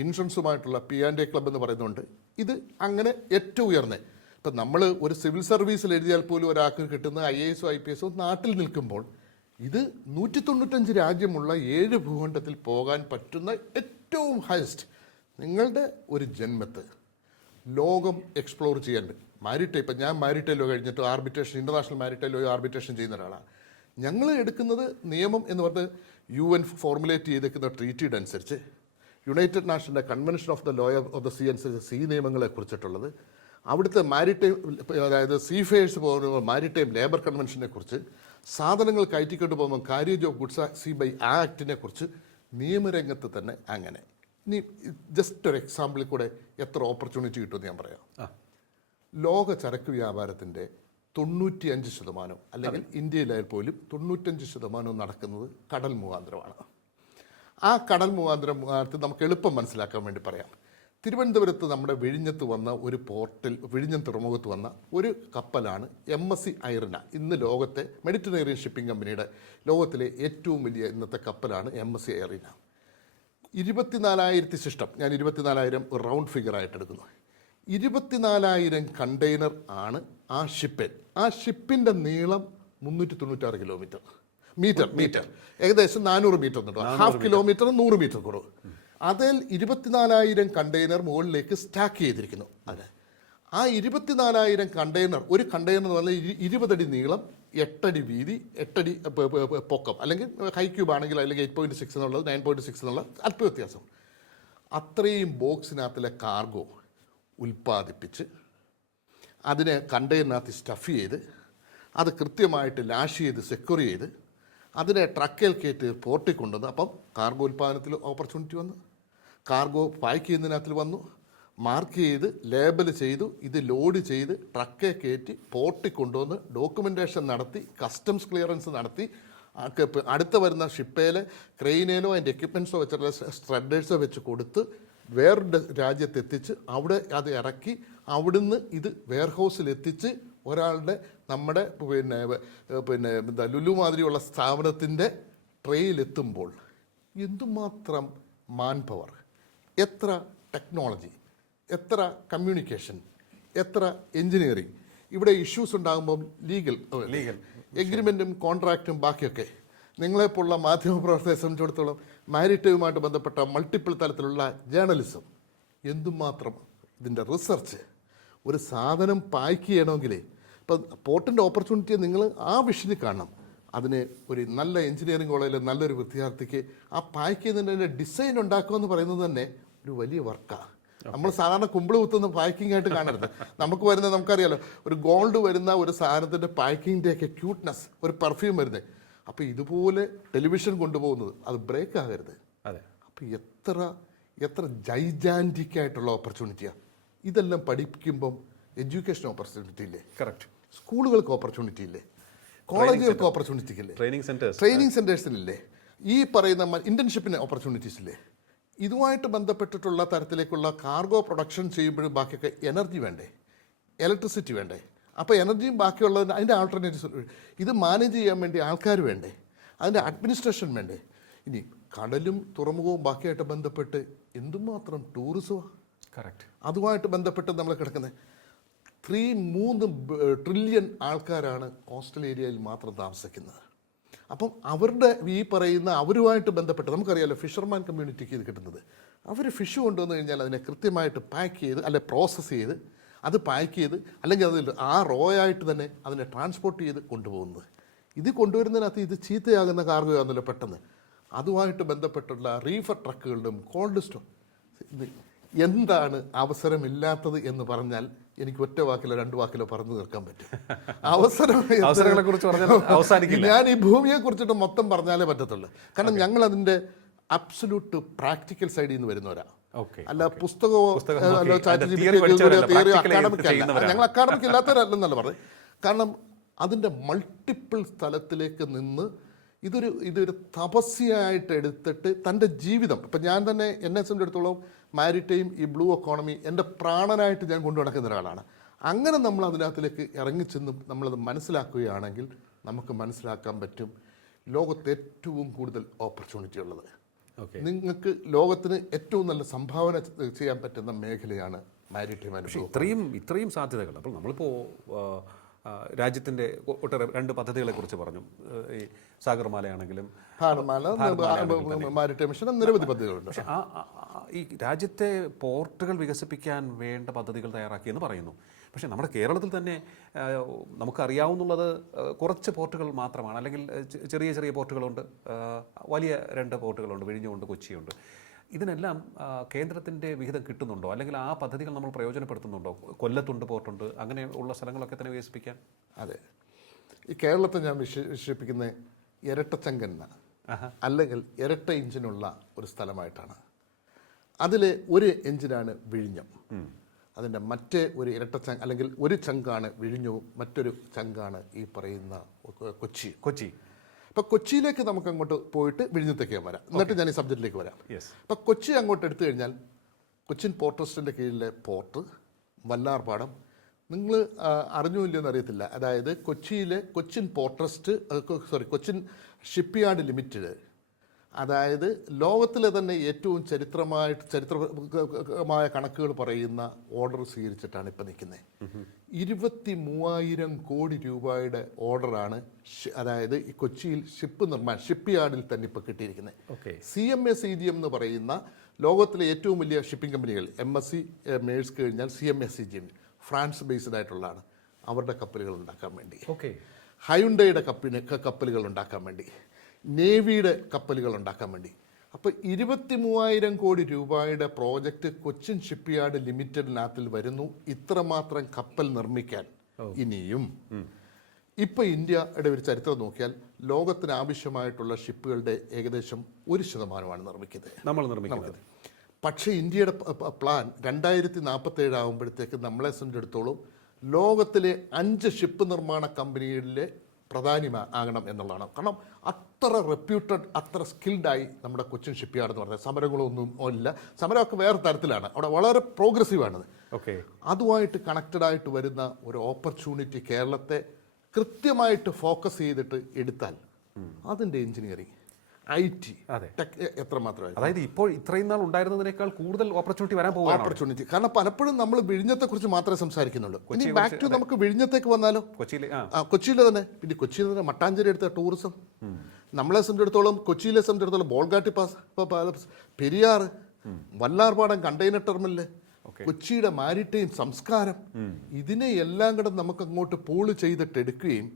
ഇൻഷുറൻസുമായിട്ടുള്ള P&A ക്ലബ്ബ് എന്ന് പറയുന്നുണ്ട്. ഇത് അങ്ങനെ ഏറ്റവും ഉയർന്നത്. ഇപ്പം നമ്മൾ ഒരു സിവിൽ സർവീസിൽ എഴുതിയാൽ പോലും ഒരാൾക്ക് കിട്ടുന്ന IAS IPS നാട്ടിൽ നിൽക്കുമ്പോൾ ഇത് 195 രാജ്യമുള്ള 7 ഭൂഖണ്ഡത്തിൽ പോകാൻ പറ്റുന്ന ഏറ്റവും ഹയസ്റ്റ് നിങ്ങളുടെ ഒരു ജന്മത്ത് ലോകം എക്സ്പ്ലോർ ചെയ്യാൻ മാരിടൈം. ഇപ്പം ഞാൻ മാരിടൈം ലോ കഴിഞ്ഞിട്ട് arbitration, international maritime law arbitration ചെയ്യുന്ന ഒരാളാണ്. ഞങ്ങൾ എടുക്കുന്നത് നിയമം എന്ന് പറഞ്ഞ് UN ഫോർമുലേറ്റ് ചെയ്തേക്കുന്ന ട്രീറ്റിയുടെ അനുസരിച്ച്, യുണൈറ്റഡ് നാഷൻ്റെ convention of the law of the sea അനുസരിച്ച് സീ നിയമങ്ങളെ കുറിച്ചിട്ടുള്ളത്, അവിടുത്തെ മാരിടൈം, അതായത് സീഫെയേഴ്സ് പോകുന്ന മാരിടൈം ലേബർ കൺവെൻഷനെ കുറിച്ച്, സാധനങ്ങൾ കയറ്റിക്കൊണ്ട് പോകുമ്പോൾ carriage of goods sea by ആക്ടിനെ കുറിച്ച് നിയമരംഗത്ത് തന്നെ അങ്ങനെ. ഇനി ജസ്റ്റ് ഒരു എക്സാമ്പിളിൽ കൂടെ എത്ര ഓപ്പർച്യൂണിറ്റി കിട്ടുമെന്ന് ഞാൻ പറയാം. ലോക ചരക്ക് വ്യാപാരത്തിൻ്റെ 95%, അല്ലെങ്കിൽ ഇന്ത്യയിലായാൽ പോലും 95% നടക്കുന്നത് കടൽ മുഖാന്തരമാണ്. ആ കടൽ മുഖാന്തരത്തിൽ നമുക്ക് എളുപ്പം മനസ്സിലാക്കാൻ വേണ്ടി പറയാം. തിരുവനന്തപുരത്ത് നമ്മുടെ വിഴിഞ്ഞത്ത് വന്ന ഒരു പോർട്ടിൽ, വിഴിഞ്ഞം തുറമുഖത്ത് വന്ന ഒരു കപ്പലാണ് MSC ഐറിന. ഇന്ന് ലോകത്തെ മെഡിറ്ററേനിയൻ ഷിപ്പിംഗ് കമ്പനിയുടെ ലോകത്തിലെ ഏറ്റവും വലിയ ഇന്നത്തെ കപ്പലാണ് MSC ഐറിന. 24,000 ശിഷ്ടം, ഞാൻ 24,000 റൗണ്ട് ഫിഗർ ആയിട്ട് എടുക്കുന്നു. 24,000 കണ്ടെയ്നർ ആണ് ആ ഷിപ്പിൽ. ആ ഷിപ്പിൻ്റെ നീളം 396 കിലോമീറ്റർ, മീറ്റർ ഏകദേശം 400 മീറ്റർ എന്നുണ്ടോ, ഹാഫ് കിലോമീറ്റർ 100 മീറ്റർ കുറവ്. അതിൽ 24,000 കണ്ടെയ്നർ മുകളിലേക്ക് സ്റ്റാക്ക് ചെയ്തിരിക്കുന്നു. അതെ, ആ 24,000 കണ്ടെയ്നർ, ഒരു കണ്ടെയ്നർ എന്ന് പറഞ്ഞാൽ 20 അടി നീളം, 8 അടി വീതി, 8 അടി പൊക്കം, അല്ലെങ്കിൽ ഹൈ ക്യൂബ് ആണെങ്കിൽ അല്ലെങ്കിൽ 8.6 എന്നുള്ളത് 9.6 എന്നുള്ള അല്പ വ്യത്യാസം. അത്രയും ബോക്സിനകത്തിലെ കാർഗോ ഉൽപ്പാദിപ്പിച്ച് അതിനെ കണ്ടെയ്നറിനകത്ത് സ്റ്റഫ് ചെയ്ത് അത് കൃത്യമായിട്ട് ലാഷ് ചെയ്ത് സെക്യൂർ ചെയ്ത് അതിനെ ട്രക്കിൽ കയറ്റി പോർട്ടിൽ കൊണ്ടുവന്ന്, അപ്പം കാർഗോ ഉൽപ്പാദനത്തിൽ ഓപ്പർച്യൂണിറ്റി വന്നു, കാർഗോ പാക്ക് ചെയ്യുന്നതിനകത്തിൽ വന്നു, മാർക്ക് ചെയ്ത് ലേബൽ ചെയ്തു, ഇത് ലോഡ് ചെയ്ത് ട്രക്കെ കയറ്റി പോർട്ടിൽ കൊണ്ടുവന്ന് ഡോക്യുമെൻറ്റേഷൻ നടത്തി കസ്റ്റംസ് ക്ലിയറൻസ് നടത്തി അടുത്ത വരുന്ന ഷിപ്പേലെ ക്രെയിനേലോ അതിൻ്റെ എക്യുപ്മെൻറ്റ്സോ വെച്ചിട്ടുള്ള സ്ട്രെഡേഴ്സോ വെച്ച് കൊടുത്ത് വേറൊരു രാജ്യത്തെത്തിച്ച് അവിടെ അത് ഇറക്കി അവിടുന്ന് ഇത് വെയർഹൗസിൽ എത്തിച്ച് ഒരാളുടെ നമ്മുടെ എന്താ ലുലു മാതിരിയുള്ള സ്ഥാപനത്തിൻ്റെ ട്രെയിലെത്തുമ്പോൾ എന്തുമാത്രം മാൻ പവർ, എത്ര ടെക്നോളജി, എത്ര കമ്മ്യൂണിക്കേഷൻ, എത്ര എൻജിനീയറിങ്. ഇവിടെ ഇഷ്യൂസ് ഉണ്ടാകുമ്പം ലീഗൽ എഗ്രിമെൻറ്റും കോൺട്രാക്റ്റും ബാക്കിയൊക്കെ നിങ്ങളെപ്പോലുള്ള മാധ്യമപ്രവർത്തകരെ സംബന്ധിച്ചിടത്തോളം മാരിടൈമുമായിട്ട് ബന്ധപ്പെട്ട മൾട്ടിപ്പിൾ തലത്തിലുള്ള ജേർണലിസം എന്തുമാത്രം ഇതിൻ്റെ റിസർച്ച് ഒരു സാധനം പാക്ക് ചെയ്യണമെങ്കിൽ ഇപ്പം പോർട്ടിൻ്റെ ഓപ്പർച്യൂണിറ്റിയെ നിങ്ങൾ ആ വിഷനിൽ കാണണം. അതിന് ഒരു നല്ല എഞ്ചിനീയറിംഗ് കോളേജിലെ നല്ലൊരു വിദ്യാർത്ഥിക്ക് ആ പാക്ക് ചെയ്യുന്നതിൻ്റെ ഡിസൈൻ ഉണ്ടാക്കുക എന്ന് പറയുന്നത് തന്നെ ഒരു വലിയ വർക്കാണ്. നമ്മൾ സാധാരണ കുമ്പിൾ കുത്തുന്ന പാക്കിംഗ് ആയിട്ട് കാണരുത്. നമുക്ക് വരുന്ന നമുക്കറിയാലോ, ഒരു ഗോൾഡ് വരുന്ന ഒരു സാധനത്തിൻ്റെ പാക്കിങ്ങിൻ്റെയൊക്കെ ക്യൂട്ട്നെസ്, ഒരു പെർഫ്യൂം വരുന്നത്. അപ്പോൾ ഇതുപോലെ ടെലിവിഷൻ കൊണ്ടുപോകുന്നത് അത് ബ്രേക്ക് ആകരുത്. അതെ. അപ്പോൾ എത്ര ജൈജാൻറ്റിക് ആയിട്ടുള്ള ഓപ്പർച്യൂണിറ്റിയാണ്. ഇതെല്ലാം പഠിക്കുമ്പം എഡ്യൂക്കേഷൻ ഓപ്പർച്യൂണിറ്റി ഇല്ലേ? കറക്റ്റ്. സ്കൂളുകൾക്ക് ഓപ്പർച്യൂണിറ്റി ഇല്ലേ? കോളേജുകൾക്ക് ഓപ്പർച്യൂണിറ്റി ഇല്ലേ? ട്രെയിനിങ് സെൻറ്റേഴ്സിനില്ലേ? ഈ പറയുന്ന ഇന്റേൺഷിപ്പിന് ഓപ്പർച്യൂണിറ്റീസ് ഇല്ലേ? ഇതുമായിട്ട് ബന്ധപ്പെട്ടിട്ടുള്ള തരത്തിലേക്കുള്ള കാർഗോ പ്രൊഡക്ഷൻ ചെയ്യുമ്പോഴും ബാക്കിയൊക്കെ എനർജി വേണ്ടേ, ഇലക്ട്രിസിറ്റി വേണ്ടേ? അപ്പോൾ എനർജിയും ബാക്കിയുള്ളതിന് അതിൻ്റെ ആൾട്ടർനേറ്റീവ്സ്, ഇത് മാനേജ് ചെയ്യാൻ വേണ്ടി ആൾക്കാർ വേണ്ടേ, അതിൻ്റെ അഡ്മിനിസ്ട്രേഷൻ വേണ്ടേ? ഇനി കടലും തുറമുഖവും ബാക്കിയായിട്ട് ബന്ധപ്പെട്ട് എന്തുമാത്രം ടൂറിസമാണ്. കറക്റ്റ്. അതുമായിട്ട് ബന്ധപ്പെട്ട് നമ്മൾ കിടക്കുന്നത് 3 ട്രില്യൺ ആൾക്കാരാണ് കോസ്റ്റൽ ഏരിയയിൽ മാത്രം താമസിക്കുന്നത്. അപ്പം അവരുടെ ഈ പറയുന്ന അവരുമായിട്ട് ബന്ധപ്പെട്ട് നമുക്കറിയാമല്ലോ, ഫിഷർമാൻ കമ്മ്യൂണിറ്റിക്ക് ഇത് കിട്ടുന്നത്. അവർ ഫിഷ് കൊണ്ടുവന്നു കഴിഞ്ഞാൽ അതിനെ കൃത്യമായിട്ട് പാക്ക് ചെയ്ത് അല്ലെ പ്രോസസ്സ് ചെയ്ത് അത് പാക്ക് ചെയ്ത് അല്ലെങ്കിൽ അതിൽ ആ റോയായിട്ട് തന്നെ അതിനെ ട്രാൻസ്പോർട്ട് ചെയ്ത് കൊണ്ടുപോകുന്നത്. ഇത് കൊണ്ടുവരുന്നതിനകത്ത് ഇത് ചീത്തയാകുന്ന കാർഗോ ആണല്ലോ പെട്ടെന്ന്. അതുമായിട്ട് ബന്ധപ്പെട്ടുള്ള റീഫർ ട്രക്കുകളുടെയും കോൾഡ് സ്റ്റോർ എന്താണ് അവസരമില്ലാത്തത് എന്ന് പറഞ്ഞാൽ എനിക്ക് ഒറ്റ വാക്കിലോ 2 വാക്കിലോ പറഞ്ഞു തീർക്കാൻ പറ്റും. അവസരങ്ങളെ കുറിച്ച് അവസാനിക്കില്ല. ഞാൻ ഈ ഭൂമിയെ കുറിച്ചിട്ട് മൊത്തം പറഞ്ഞാലേ പറ്റത്തുള്ളൂ. കാരണം ഞങ്ങൾ അതിന്റെ അബ്സല്യൂട്ട് പ്രാക്ടിക്കൽ സൈഡിൽ നിന്ന് വരുന്നവരാ. അല്ല പുസ്തകമോ അക്കാഡമിക് അല്ല, ഞങ്ങൾ അക്കാഡമിക് ഇല്ലാത്തവരല്ലെന്നല്ല പറഞ്ഞു. കാരണം അതിന്റെ മൾട്ടിപ്പിൾ സ്ഥലത്തിലേക്ക് നിന്ന് ഇതൊരു തപസ്യയായിട്ട് എടുത്തിട്ട് തൻ്റെ ജീവിതം, ഇപ്പം ഞാൻ തന്നെ എന്നെ സംബന്ധിച്ചിടത്തോളം മാരിടൈം ഈ ബ്ലൂ എക്കോണമി എൻ്റെ പ്രാണനായിട്ട് ഞാൻ കൊണ്ടു നടക്കുന്ന ഒരാളാണ്. അങ്ങനെ നമ്മൾ അതിനകത്തിലേക്ക് ഇറങ്ങിച്ചെന്നും നമ്മളത് മനസ്സിലാക്കുകയാണെങ്കിൽ നമുക്ക് മനസ്സിലാക്കാൻ പറ്റും ലോകത്ത് ഏറ്റവും കൂടുതൽ ഓപ്പർച്യൂണിറ്റി ഉള്ളത്. നിങ്ങൾക്ക് ലോകത്തിന് ഏറ്റവും നല്ല സംഭാവന ചെയ്യാൻ പറ്റുന്ന മേഖലയാണ് മാരിടൈം. ഇത്രയും സാധ്യതകൾ. അപ്പോൾ നമ്മളിപ്പോൾ രാജ്യത്തിൻ്റെ ഒട്ടേറെ 2 പദ്ധതികളെക്കുറിച്ച് പറഞ്ഞു. ഈ സാഗർമാലയാണെങ്കിലും മാരിടൈം മിഷൻ, നിരവധി പദ്ധതികളുണ്ട്. പക്ഷേ ഈ രാജ്യത്തെ പോർട്ടുകൾ വികസിപ്പിക്കാൻ വേണ്ട പദ്ധതികൾ തയ്യാറാക്കിയെന്ന് പറയുന്നു. പക്ഷേ നമ്മുടെ കേരളത്തിൽ തന്നെ നമുക്കറിയാവുന്നുള്ളത് കുറച്ച് പോർട്ടുകൾ മാത്രമാണ്. അല്ലെങ്കിൽ ചെറിയ ചെറിയ പോർട്ടുകളുണ്ട്, വലിയ 2 പോർട്ടുകളുണ്ട്, വിഴിഞ്ഞമുണ്ട്, കൊച്ചിയുണ്ട്. ഇതിനെല്ലാം കേന്ദ്രത്തിൻ്റെ വിഹിതം കിട്ടുന്നുണ്ടോ? അല്ലെങ്കിൽ ആ പദ്ധതികൾ നമ്മൾ പ്രയോജനപ്പെടുത്തുന്നുണ്ടോ? കൊല്ലത്തുണ്ട് പോർട്ടുണ്ട്, അങ്ങനെ ഉള്ള സ്ഥലങ്ങളൊക്കെ തന്നെ വികസിപ്പിക്കാൻ. അതെ, ഈ കേരളത്തെ ഞാൻ വിശേഷിപ്പിക്കുന്ന ഇരട്ടച്ചങ്കന്ന അല്ലെങ്കിൽ ഇരട്ട എഞ്ചിനുള്ള ഒരു സ്ഥലമായിട്ടാണ്. അതിൽ ഒരു എഞ്ചിനാണ് വിഴിഞ്ഞം. അതിൻ്റെ മറ്റേ ഒരു ഇരട്ടച്ചങ്ക് അല്ലെങ്കിൽ ഒരു ചങ്കാണ് വിഴിഞ്ഞവും, മറ്റൊരു ചങ്കാണ് ഈ പറയുന്ന കൊച്ചി. ഇപ്പം കൊച്ചിയിലേക്ക് നമുക്ക് അങ്ങോട്ട് പോയിട്ട് വിഴിഞ്ഞത്തേക്ക് വരാം. എന്നിട്ട് ഞാൻ ഈ സബ്ജക്റ്റിലേക്ക് വരാം. ഇപ്പം കൊച്ചി അങ്ങോട്ട് എടുത്തു കഴിഞ്ഞാൽ കൊച്ചിൻ പോർട്ട് ട്രസ്റ്റിൻ്റെ കീഴിലെ പോർട്ട് വല്ലാർപാടം, നിങ്ങൾ അറിഞ്ഞോ ഇല്ലയോ എന്നറിയത്തില്ല. അതായത് കൊച്ചിയിലെ Cochin port trust Cochin shipyard limited, അതായത് ലോകത്തിലെ തന്നെ ഏറ്റവും ചരിത്രമായ കണക്കുകൾ പറയുന്ന ഓർഡർ സ്വീകരിച്ചിട്ടാണ് ഇപ്പം നിൽക്കുന്നത്. 23,000 കോടി രൂപയുടെ ഓർഡറാണ് അതായത് ഈ കൊച്ചിയിൽ ഷിപ്പ്യാർഡിൽ തന്നെ ഇപ്പോൾ കിട്ടിയിരിക്കുന്നത്. CMA CGM എന്ന് പറയുന്ന ലോകത്തിലെ ഏറ്റവും വലിയ ഷിപ്പിംഗ് കമ്പനികൾ, MSC മേഴ്സ് കഴിഞ്ഞാൽ CMA CGM ഫ്രാൻസ് ബേസ്ഡ് ആയിട്ടുള്ളതാണ്. അവരുടെ കപ്പലുകൾ ഉണ്ടാക്കാൻ വേണ്ടി, ഹയുണ്ടയുടെ കപ്പലുകൾ ഉണ്ടാക്കാൻ വേണ്ടി, നേവിയുടെ കപ്പലുകൾ ഉണ്ടാക്കാൻ വേണ്ടി. അപ്പോൾ 23,000 കോടി രൂപയുടെ പ്രോജക്റ്റ് കൊച്ചിൻ ഷിപ്പ്യാർഡ് ലിമിറ്റഡിനകത്തിൽ വരുന്നു. ഇത്രമാത്രം കപ്പൽ നിർമ്മിക്കാൻ ഇനിയും ഇപ്പോൾ ഇന്ത്യയുടെ ഒരു ചരിത്രം നോക്കിയാൽ ലോകത്തിന് ആവശ്യമായിട്ടുള്ള ഷിപ്പുകളുടെ ഏകദേശം 1% നിർമ്മിക്കുന്നത്. പക്ഷേ ഇന്ത്യയുടെ പ്ലാൻ 2047 ആകുമ്പോഴത്തേക്ക് നമ്മളെ സംബന്ധിച്ചിടത്തോളം ലോകത്തിലെ 5 ഷിപ്പ് നിർമ്മാണ കമ്പനികളിലെ പ്രധാനി ആകണം എന്നുള്ളതാണ്. കാരണം അത്ര റെപ്യൂട്ടഡ്, അത്ര സ്കിൽഡായി നമ്മുടെ കൊച്ചിൻ ഷിപ്പ്യാർഡ് എന്ന് പറഞ്ഞാൽ സമരങ്ങളൊന്നും ഇല്ല. സമരമൊക്കെ വേറെ തരത്തിലാണ്, അവിടെ വളരെ പ്രോഗ്രസീവാണത്. അതുമായിട്ട് കണക്റ്റഡ് ആയിട്ട് വരുന്ന ഒരു ഓപ്പർച്യൂണിറ്റി കേരളത്തെ കൃത്യമായിട്ട് ഫോക്കസ് ചെയ്തിട്ട് എടുത്താൽ അതിൻ്റെ എഞ്ചിനീയറിംഗ്, IT, എത്രമാത്രമായി. അതായത് ഇപ്പോൾ ഇത്രയും നാൾ ഉണ്ടായിരുന്നതിനേക്കാൾ കൂടുതൽ ഓപ്പർച്യൂണിറ്റി വരാൻ പോകും. ഓപ്പർച്യൂണിറ്റി കാരണം പലപ്പോഴും നമ്മൾ വിഴിഞ്ഞത്തെ കുറിച്ച് മാത്രമേ സംസാരിക്കുന്നുള്ളൂ. ഇനി ബാക്ക് ടു നമുക്ക് വിഴിഞ്ഞത്തേക്ക് വന്നാലോ? കൊച്ചിയിലെ തന്നെ, പിന്നെ കൊച്ചിയിൽ തന്നെ മട്ടാഞ്ചേരി എടുത്ത ടൂറിസം നമ്മളെ സംബന്ധിച്ചിടത്തോളം, കൊച്ചിയിലെ സംബന്ധിച്ചിടത്തോളം Bolgatty pass, Periyar, Vallarpadam container terminal, Okay. കൊച്ചിയുടെ മാരിടൈം സംസ്കാരം, ഇതിനെ എല്ലാം കൂടെ നമുക്ക് അങ്ങോട്ട് പൂള് ചെയ്തിട്ട് എടുക്കുകയും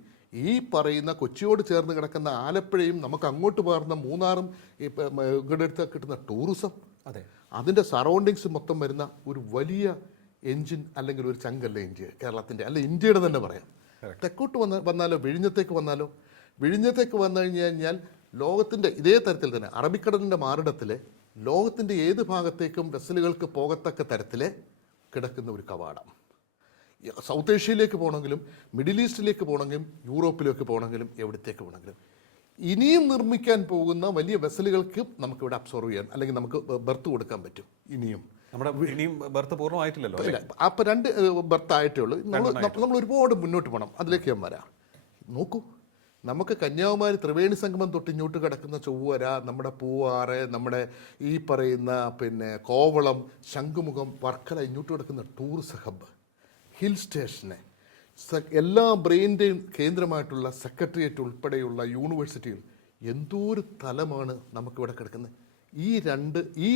ഈ പറയുന്ന കൊച്ചിയോട് ചേർന്ന് കിടക്കുന്ന ആലപ്പുഴയും നമുക്ക് അങ്ങോട്ട് പകർന്ന മൂന്നാറും ഇവിടെ അടുത്ത് കിട്ടുന്ന ടൂറിസം, അതെ, അതിൻ്റെ സറൗണ്ടിങ്സ് മൊത്തം വരുന്ന ഒരു വലിയ എൻജിൻ അല്ലെങ്കിൽ ഒരു ചങ്കല്ല ഇന്ത്യ, കേരളത്തിൻ്റെ അല്ല ഇന്ത്യയുടെ തന്നെ പറയാം. തെക്കോട്ട് വന്നാലോ വിഴിഞ്ഞത്തേക്ക് വന്നാലോ, വിഴിഞ്ഞത്തേക്ക് വന്നു കഴിഞ്ഞാൽ ലോകത്തിൻ്റെ ഇതേ തരത്തിൽ തന്നെ അറബിക്കടലിൻ്റെ മാറിടത്തിൽ ലോകത്തിൻ്റെ ഏത് ഭാഗത്തേക്കും വെസലുകൾക്ക് പോകത്തക്ക തരത്തിൽ കിടക്കുന്ന ഒരു കവാടം. സൗത്ത് ഏഷ്യയിലേക്ക് പോകണമെങ്കിലും മിഡിൽ ഈസ്റ്റിലേക്ക് പോകണമെങ്കിലും യൂറോപ്പിലേക്ക് പോകണമെങ്കിലും എവിടത്തേക്ക് പോകണമെങ്കിലും ഇനിയും നിർമ്മിക്കാൻ പോകുന്ന വലിയ വെസലുകൾക്ക് നമുക്കിവിടെ അബ്സോർവ് ചെയ്യാൻ അല്ലെങ്കിൽ നമുക്ക് ബർത്ത് കൊടുക്കാൻ പറ്റും. നമ്മുടെ ഇനിയും ബർത്ത് പൂർണ്ണമായിട്ടില്ലല്ലോ. ഇല്ല, അപ്പോൾ 2 ബർത്ത് ആയിട്ടേ ഉള്ളൂ. നമ്മൾ ഒരുപാട് മുന്നോട്ട് പോകണം, അതിലേക്ക് ഞാൻ വരാം. നോക്കൂ, നമുക്ക് കന്യാകുമാരി ത്രിവേണി സംഗമം തൊട്ട് ഇങ്ങോട്ട് കിടക്കുന്ന ചൊവ്വര, നമ്മുടെ പൂവാറ്, നമ്മുടെ ഈ പറയുന്ന കോവളം, ശംഖുമുഖം, വർക്കല, ഇങ്ങോട്ട് കിടക്കുന്ന ടൂറിസം ഹബ്ബ്, ഹിൽ സ്റ്റേഷന്, എല്ലാ ബ്രെയിൻ്റെയും കേന്ദ്രമായിട്ടുള്ള സെക്രട്ടേറിയറ്റ് ഉൾപ്പെടെയുള്ള യൂണിവേഴ്സിറ്റികൾ, എന്തോ ഒരു തലമാണ് നമുക്കിവിടെ കിടക്കുന്നത്. ഈ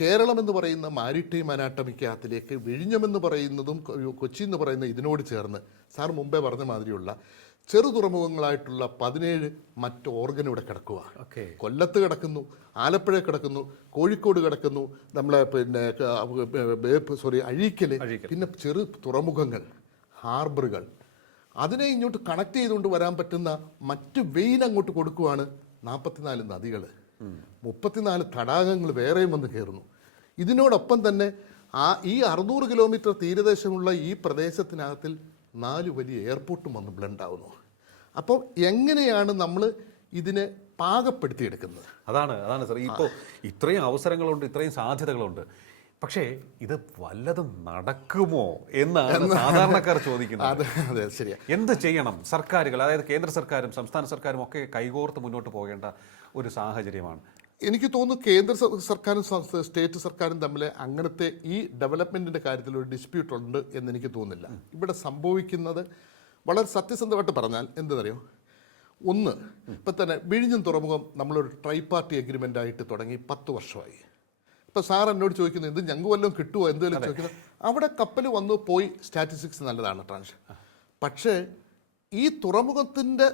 കേരളം എന്ന് പറയുന്ന മാരിടൈം അനാട്ടമിക്കകത്തിലേക്ക് വിഴിഞ്ഞമെന്ന് പറയുന്നതും കൊച്ചി എന്ന് പറയുന്ന ഇതിനോട് ചേർന്ന് സാർ മുമ്പേ പറഞ്ഞ മാതിരിയുള്ള ചെറു തുറമുഖങ്ങളായിട്ടുള്ള 17 മറ്റ് ഓർഗൻ ഇവിടെ കിടക്കുക. കൊല്ലത്ത് കിടക്കുന്നു, ആലപ്പുഴ കിടക്കുന്നു, കോഴിക്കോട് കിടക്കുന്നു, നമ്മളെ അഴീക്കൽ, പിന്നെ ചെറു തുറമുഖങ്ങൾ, ഹാർബറുകൾ, അതിനെ ഇങ്ങോട്ട് കണക്ട് ചെയ്തുകൊണ്ട് വരാൻ പറ്റുന്ന മറ്റ് വെയിൻ അങ്ങോട്ട് കൊടുക്കുവാണ്. 44 നദികൾ, 34 തടാകങ്ങൾ വേറെയും വന്ന് കയറുന്നു. ഇതിനോടൊപ്പം തന്നെ ഈ 600 കിലോമീറ്റർ തീരദേശമുള്ള ഈ പ്രദേശത്തിനകത്തിൽ 4 വലിയ എയർപോർട്ടും വന്ന് ബ്ലെൻഡ് ആവുന്നു. അപ്പോൾ എങ്ങനെയാണ് നമ്മൾ ഇതിനെ പാകപ്പെടുത്തിയെടുക്കുന്നത്? അതാണ് സർ. ഇപ്പോൾ ഇത്രയും അവസരങ്ങളുണ്ട്, ഇത്രയും സാധ്യതകളുണ്ട്, പക്ഷേ ഇത് വല്ലതും നടക്കുമോ എന്നാണ് സാധാരണക്കാർ ചോദിക്കുന്നത്. അതെ, ശരിയാ. എന്ത് ചെയ്യണം സർക്കാരുകൾ, അതായത് കേന്ദ്ര സർക്കാരും സംസ്ഥാന സർക്കാരും ഒക്കെ കൈകോർത്ത് മുന്നോട്ട് പോകേണ്ട ഒരു സാഹചര്യമാണ്. എനിക്ക് തോന്നുന്നു കേന്ദ്ര സർക്കാരും സ്റ്റേറ്റ് സർക്കാരും തമ്മിൽ അങ്ങനത്തെ ഈ ഡെവലപ്മെൻറ്റിൻ്റെ കാര്യത്തിൽ ഒരു ഡിസ്പ്യൂട്ട് ഉണ്ട് എന്നെനിക്ക് തോന്നുന്നില്ല. ഇവിടെ സംഭവിക്കുന്നത് വളരെ സത്യസന്ധമായിട്ട് പറഞ്ഞാൽ എന്തെന്നറിയോ, ഒന്ന്, ഇപ്പം തന്നെ വിഴിഞ്ഞം തുറമുഖം നമ്മളൊരു ട്രൈ പാർട്ടി എഗ്രിമെൻ്റ് ആയിട്ട് തുടങ്ങി 10 വർഷമായി. ഇപ്പോൾ സാർ എന്നോട് ചോദിക്കുന്നത് ഇത് ഞങ്ങൾക്ക് വല്ലതും കിട്ടുമോ എന്തെങ്കിലും ചോദിക്കുന്നത്, അവിടെ കപ്പൽ വന്നു പോയി, സ്റ്റാറ്റിസ്റ്റിക്സ് നല്ലതാണ് ട്രാൻഷൻ. പക്ഷേ ഈ തുറമുഖത്തിൻ്റെ